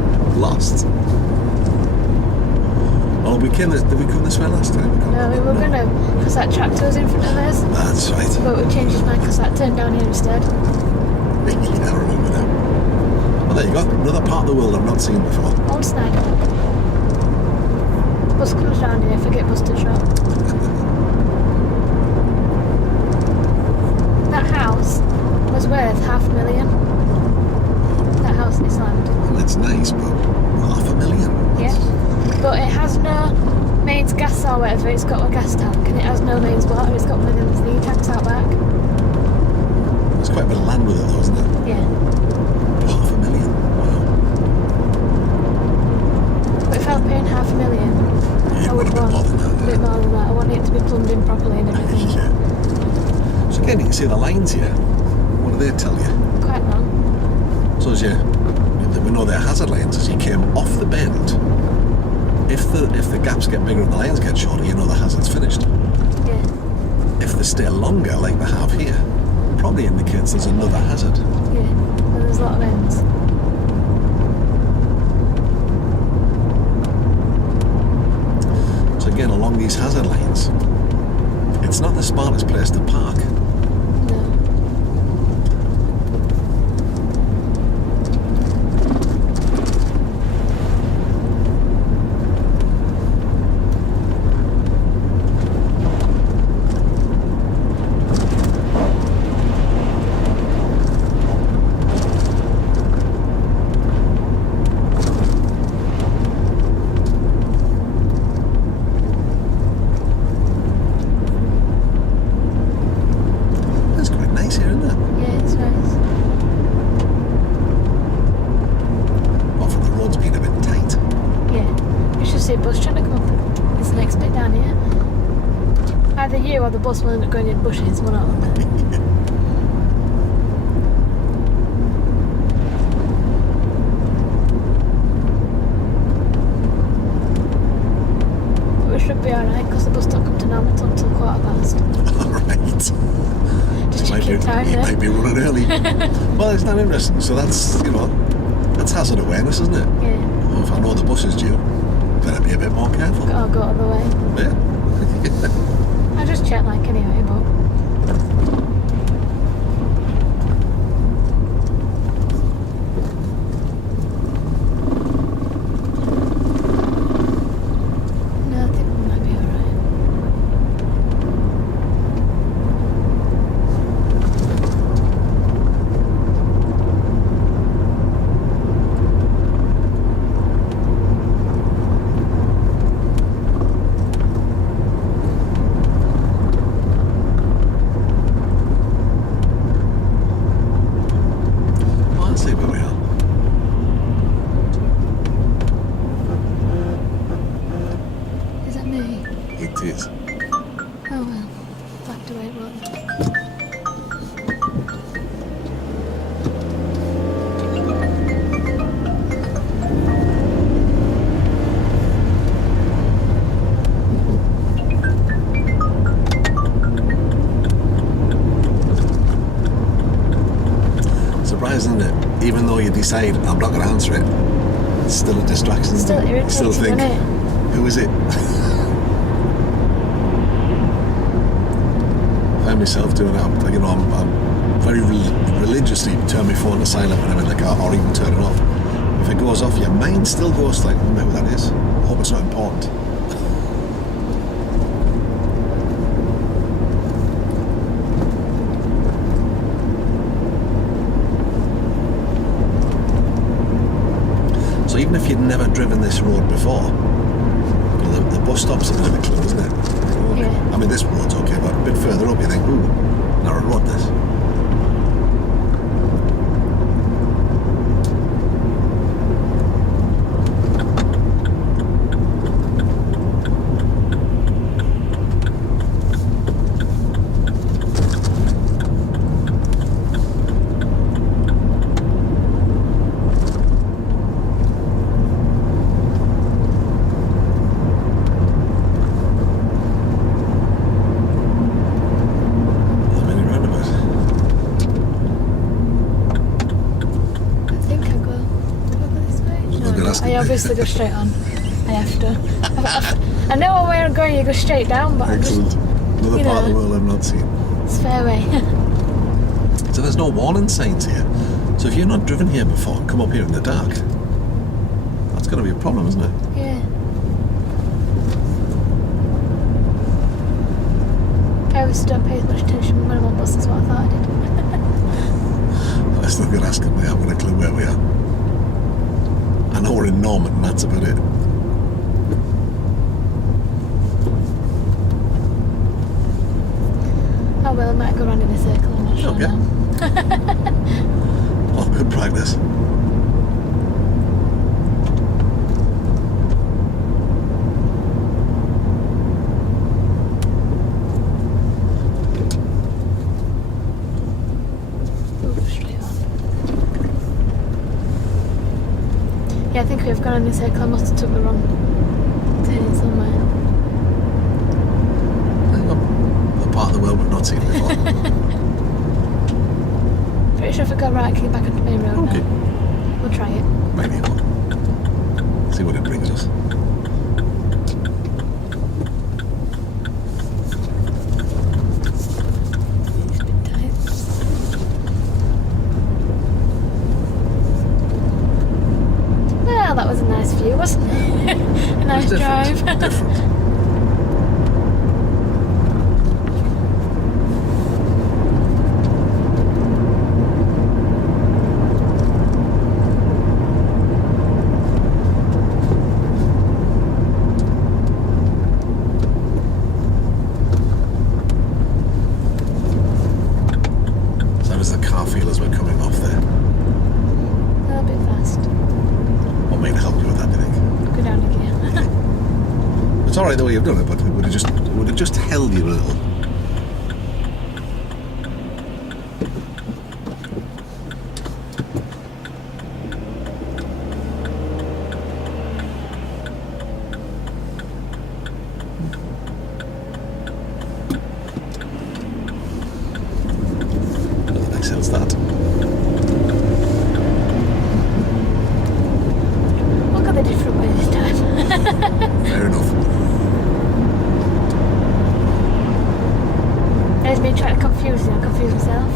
Oh, did we come this way last time? No, we were going to, because that tractor was in front of us. That's right. But we changed his mind because that turned down here instead. Yeah, I remember now. Well, there you go. Another part of the world I've not seen before. Old Snyder. Bus comes round here, forget bus to shop. That house was worth $500,000. That house in this land. Well, it's nice, but $500,000. Yeah. But it has no mains gas or whatever, it's got a gas tank and it has no mains water, it's got one of those tanks out back. There's quite a bit of land with it though, isn't it? Yeah. $500,000. Wow. But if I was paying $500,000, Yeah, I would a bit want more than that, a bit more than that. I want it to be plumbed in properly and everything. Yeah. So again, you can see the lines here. What do they tell you? Quite long. So as we know they're hazard lines as you came off the bend. If the gaps get bigger and the lines get shorter, you know the hazard's finished. Yeah. If they stay longer, like they have here, probably indicates there's another hazard. Yeah. And there's a lot of ends. So again, along these hazard lines, it's not the smartest place to park. No. Either you or the bus will end up going in bushes, one or the other. Should be alright, because the bus don't come to Normanton until 1:15. Alright. Just checking time He there. might be running early. Well, it's not interesting. So that's, that's hazard awareness, isn't it? Yeah. Well, if I know the bus is due, better be a bit more careful. I'll go the other way. Yeah. I just check like anyway, but... No, I think we might be alright. Well, let's see where we are. Is that me? It is. Oh well. Back to where it was. Surprising that even though you decide I'm not going to answer it, it's still a distraction. It's still isn't it? You irritating, still think, isn't it? who is it? I find myself doing that. I'm very religiously turn my phone to silent whenever, or even turn it off. If it goes off, your mind still goes like, I wonder who that is. I hope it's not important. So even if you'd never driven this road before, the bus stop's a bit of a clue, isn't it? Yeah. I mean, this road's okay, but a bit further up you think, ooh, narrow road this. Not many roundabouts. I think I go. Do I go this way? Well, good asking. I obviously go straight on. I have to. I know where I'm going, you go straight down, but Excellent. Another you part of the know. world I've not seen. it's fair way. So there's no warning signs here. So if you've not driven here before and come up here in the dark, that's going to be a problem, isn't it? Yeah. I always don't pay as much attention when I'm on bus as what I thought I did. That's not good asking me. I haven't got a clue where we are. I know we're in Normanton, that's about it. Oh well, I might go round in a circle, I'm not sure Okay. now. Oh, good practice. We'll go straight on. Yeah, I think we've gone in a circle. I must have took the wrong turn somewhere. Hang on. A part of the world we've not seen before. Pretty sure if I go right, I can get back onto the main road Okay. now. We'll try it. Maybe it will. See what it brings us. It's a bit tight. Well, that was a nice view, wasn't it? A nice It's drive. different. Different. So how does the car feel as we're coming off there? A bit fast. What may help you with that, do you think? Go down again. It's alright the way you've done it, but it would have just held you a little. that. We'll go the different way this time. Fair enough. There's me trying to confuse you, I confuse myself.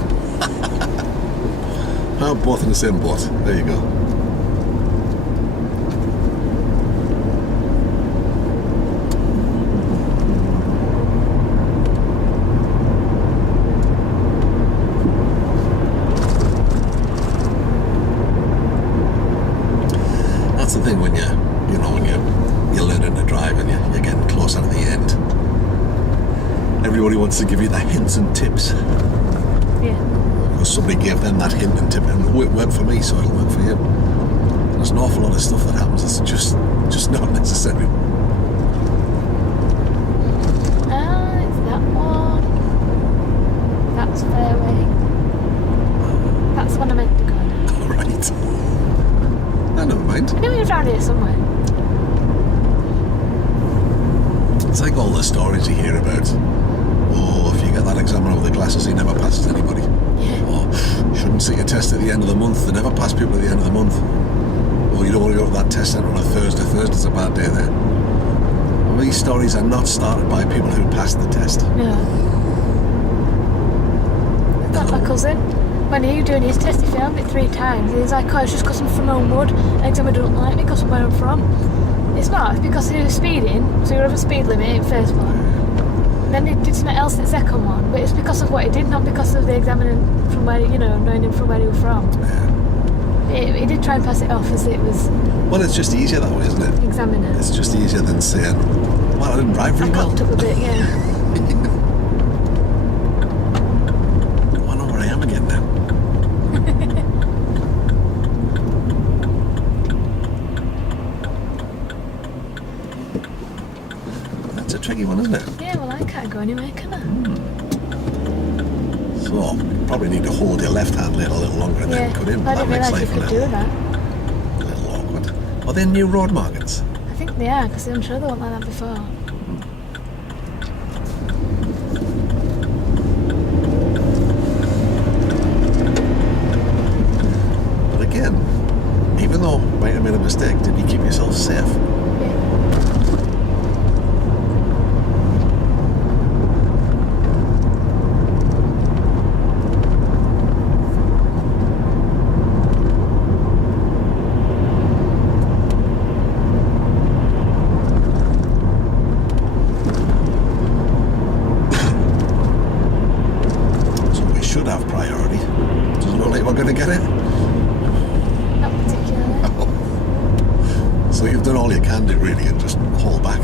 Oh, both in the same boat. There you go. That's the thing when you're learning to drive and you're getting closer to the end. Everybody wants to give you the hints and tips. Yeah. Because somebody gave them that hint and tip and it worked for me, so it'll work for you. There's an awful lot of stuff that happens that's just not necessary. It's that one. That's fairway. That's the one I meant to go now. Alright. Never mind. I knew he was around here somewhere. It's like all the stories you hear about. Oh, if you get that examiner with the glasses, he never passes anybody. Yeah. Or shouldn't sit your test at the end of the month. They never pass people at the end of the month. Or you don't want to go to that test centre on a Thursday. Thursday's a bad day there. Well, these stories are not started by people who passed the test. No. That's my cousin. When he was doing his test, he failed me 3 times. He was like, oh, it's just because I'm from Elmwood. The examiner doesn't like me because of where I'm from. It's not. It's because he was speeding, so you're over speed limit in first one. Then he did something else in the second one, but it's because of what he did, not because of the examiner from where, knowing him from where he was from. Yeah. He did try and pass it off as it was Well, it's just easier that way, isn't it? examiner. It's just easier than saying, well, I didn't drive very I well. cocked up a bit, yeah. I know where I am again now. That's a tricky one, isn't it? Yeah, well, I can't go anywhere, can I? So, you probably need to hold your left hand lid a little longer and then cut in. I That didn't makes realise you life a could do little, that. a little awkward. Are there new road markings? I think they are, because I'm sure they weren't like that before. But again, even though you might have made a mistake, did you keep yourself safe? Yeah. So we should have priority. Doesn't look like we're going to get it. Not particularly. So you've done all you can do really and just hold back.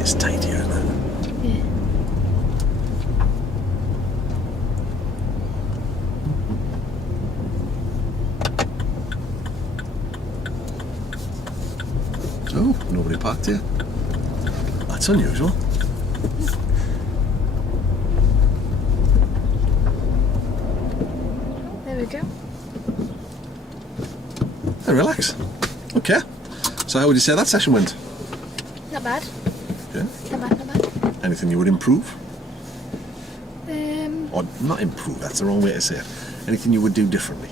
It's tight here, isn't it? Yeah. Oh, nobody parked here. That's unusual. There we go. Hey, relax. Okay. So how would you say that session went? Not bad. Yeah. Not bad, not bad. Anything you would improve? Um, Or not improve, that's the wrong way to say it. Anything you would do differently?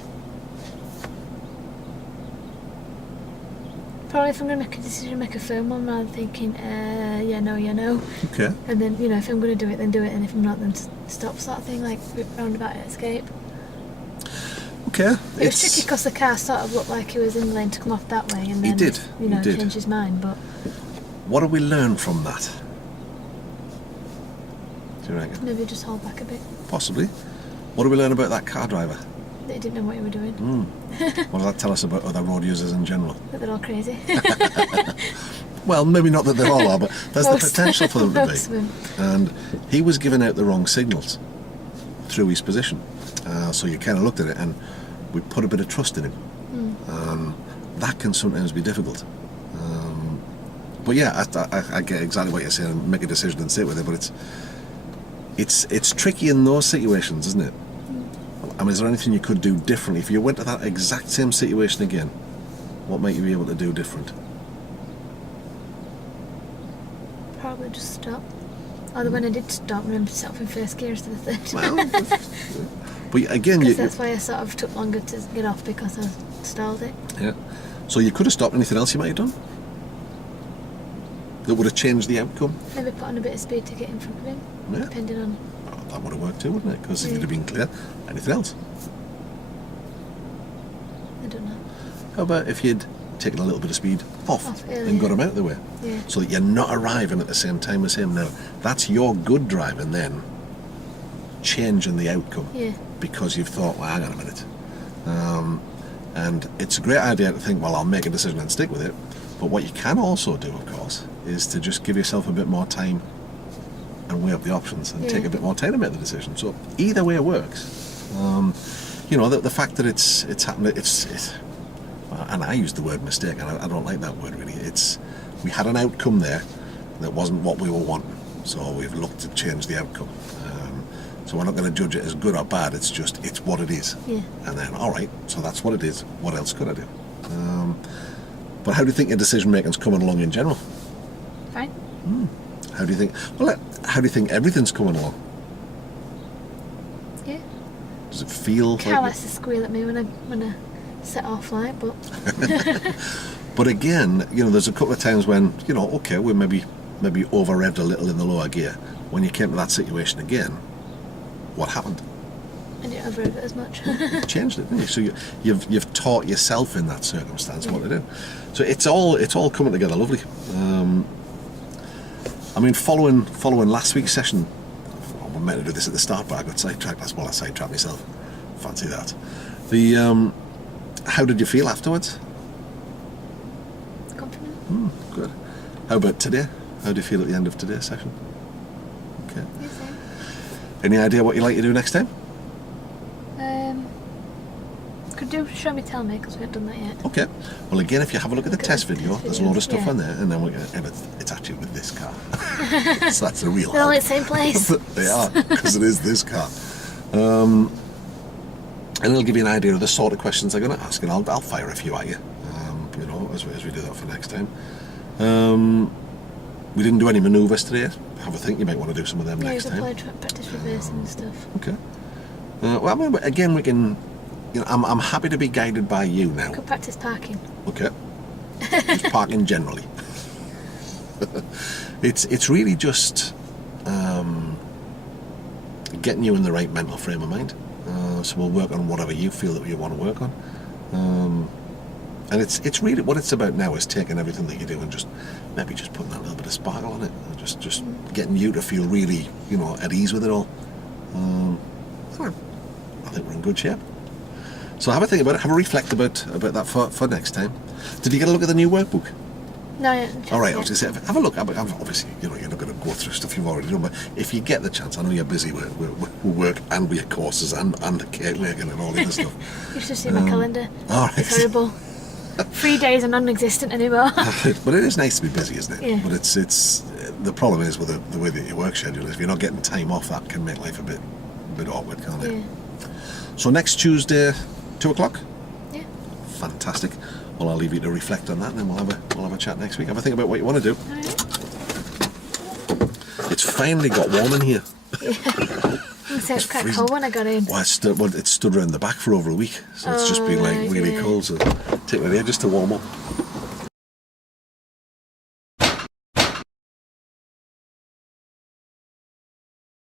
probably if I'm going to make a decision, make a firm one rather than thinking, yeah, no. Okay. And then, if I'm going to do it, then do it. And if I'm not, then stop sort of thing, like roundabout escape. Okay. It was tricky because the car sort of looked like he was in the lane to come off that way, and then He did. changed his mind. But What did we learn from that? Do you reckon? maybe just hold back a bit. Possibly. What did we learn about that car driver? That he didn't know what he was doing. What does that tell us about other road users in general? That they're all crazy. Well, maybe not that they all are, but there's the Most. potential for them to Most of be. them. And he was giving out the wrong signals through his position. So you kind of looked at it and we put a bit of trust in him. That can sometimes be difficult. But yeah, I get exactly what you're saying, and make a decision and sit with it, but it's tricky in those situations, isn't it? I mean, is there anything you could do differently? If you went to that exact same situation again, what might you be able to do different? Probably just stop. Although when I did stop, I remember myself in first gear instead of third. Well, but again, Because that's why I sort of took longer to get off, because I stalled it. yeah. So you could have stopped. Anything else you might have done that would have changed the outcome? Maybe put on a bit of speed to get in front of him, Yeah. depending on... Well, that would have worked too, wouldn't it? Because if Yeah. you'd have been clear, anything else? I don't know. How about if you'd taken a little bit of speed off earlier. and got him out of the way? Yeah. So that you're not arriving at the same time as him. Now, that's your good driving then, changing the outcome. Yeah. Because you've thought, well, hang on a minute. And it's a great idea to think, well, I'll make a decision and stick with it. But what you can also do, of course, is to just give yourself a bit more time and weigh up the options and take a bit more time to make the decision. So either way works. You know, the fact that it's happened, it's and I use the word mistake, and I don't like that word really. We had an outcome there that wasn't what we were wanting, so we've looked to change the outcome. So we're not going to judge it as good or bad. It's what it is. Yeah. And then, all right, so that's what it is. What else could I do? But how do you think your decision making's coming along in general? Fine. How do you think? Well, how do you think everything's coming along? Yeah. Does it feel Car like? likes to squeal at me when I set off light, but But again, you know, there's a couple of times when, you know, okay, we maybe over revved a little in the lower gear. When you came to that situation again, what happened? I didn't override it as much. You changed it, didn't you? So you've taught yourself in that circumstance what to do. So it's all coming together lovely. I mean, following last week's session, I was meant to do this at the start, but I got sidetracked. That's why I sidetracked myself. Fancy that. How did you feel afterwards? Confident. Good. How about today? How do you feel at the end of today's session? Okay. Yes, same. Any idea what you'd like to do next time? Could do show me, tell me, because we haven't done that yet. Okay. Well, again, if you have a look at the test video, there's a load of stuff Yeah. on there, and then it's actually with this car. So that's a real They're all help. at the same place. They are, because it is this car. And it'll give you an idea of the sort of questions they're going to ask, and I'll fire a few at you, you know, as we do that for next time. We didn't do any manoeuvres today. Have a think, you might want to do some of them Yeah, next you time. can practice reversing and stuff. Okay. Well, I mean, again, we can, you know, I'm happy to be guided by you now. Could practice parking. Okay. Just parking generally. It's really just getting you in the right mental frame of mind. So we'll work on whatever you feel that you want to work on. And it's really what it's about now is taking everything that you do and just maybe just putting that little bit of sparkle on it. And just getting you to feel really, you know, at ease with it all. I think we're in good shape. So have a think about it. Have a reflect about that for next time. Did you get a look at the new workbook? No, yeah. All right, I was going to say, have a look. Obviously, you know, you're not going to go through stuff you've already done, but if you get the chance, I know you're busy with work and with your courses and the cake making and all the other stuff. You should see my calendar. All right. It's horrible. 3 days are non-existent anymore. But it is nice to be busy, isn't it? Yeah. But it's the problem is with the way that your work schedule is. If you're not getting time off, that can make life a bit awkward, can't it? Yeah. So next Tuesday, 2:00. Yeah. Fantastic. Well, I'll leave you to reflect on that, and then we'll have a chat next week. Have a think about what you want to do. Alright. It's finally got warm in here. It was quite freezing. cold when I got in. Well, it stood around the back for over a week, so it's just been like right, really yeah. cold. So take me there just to warm up.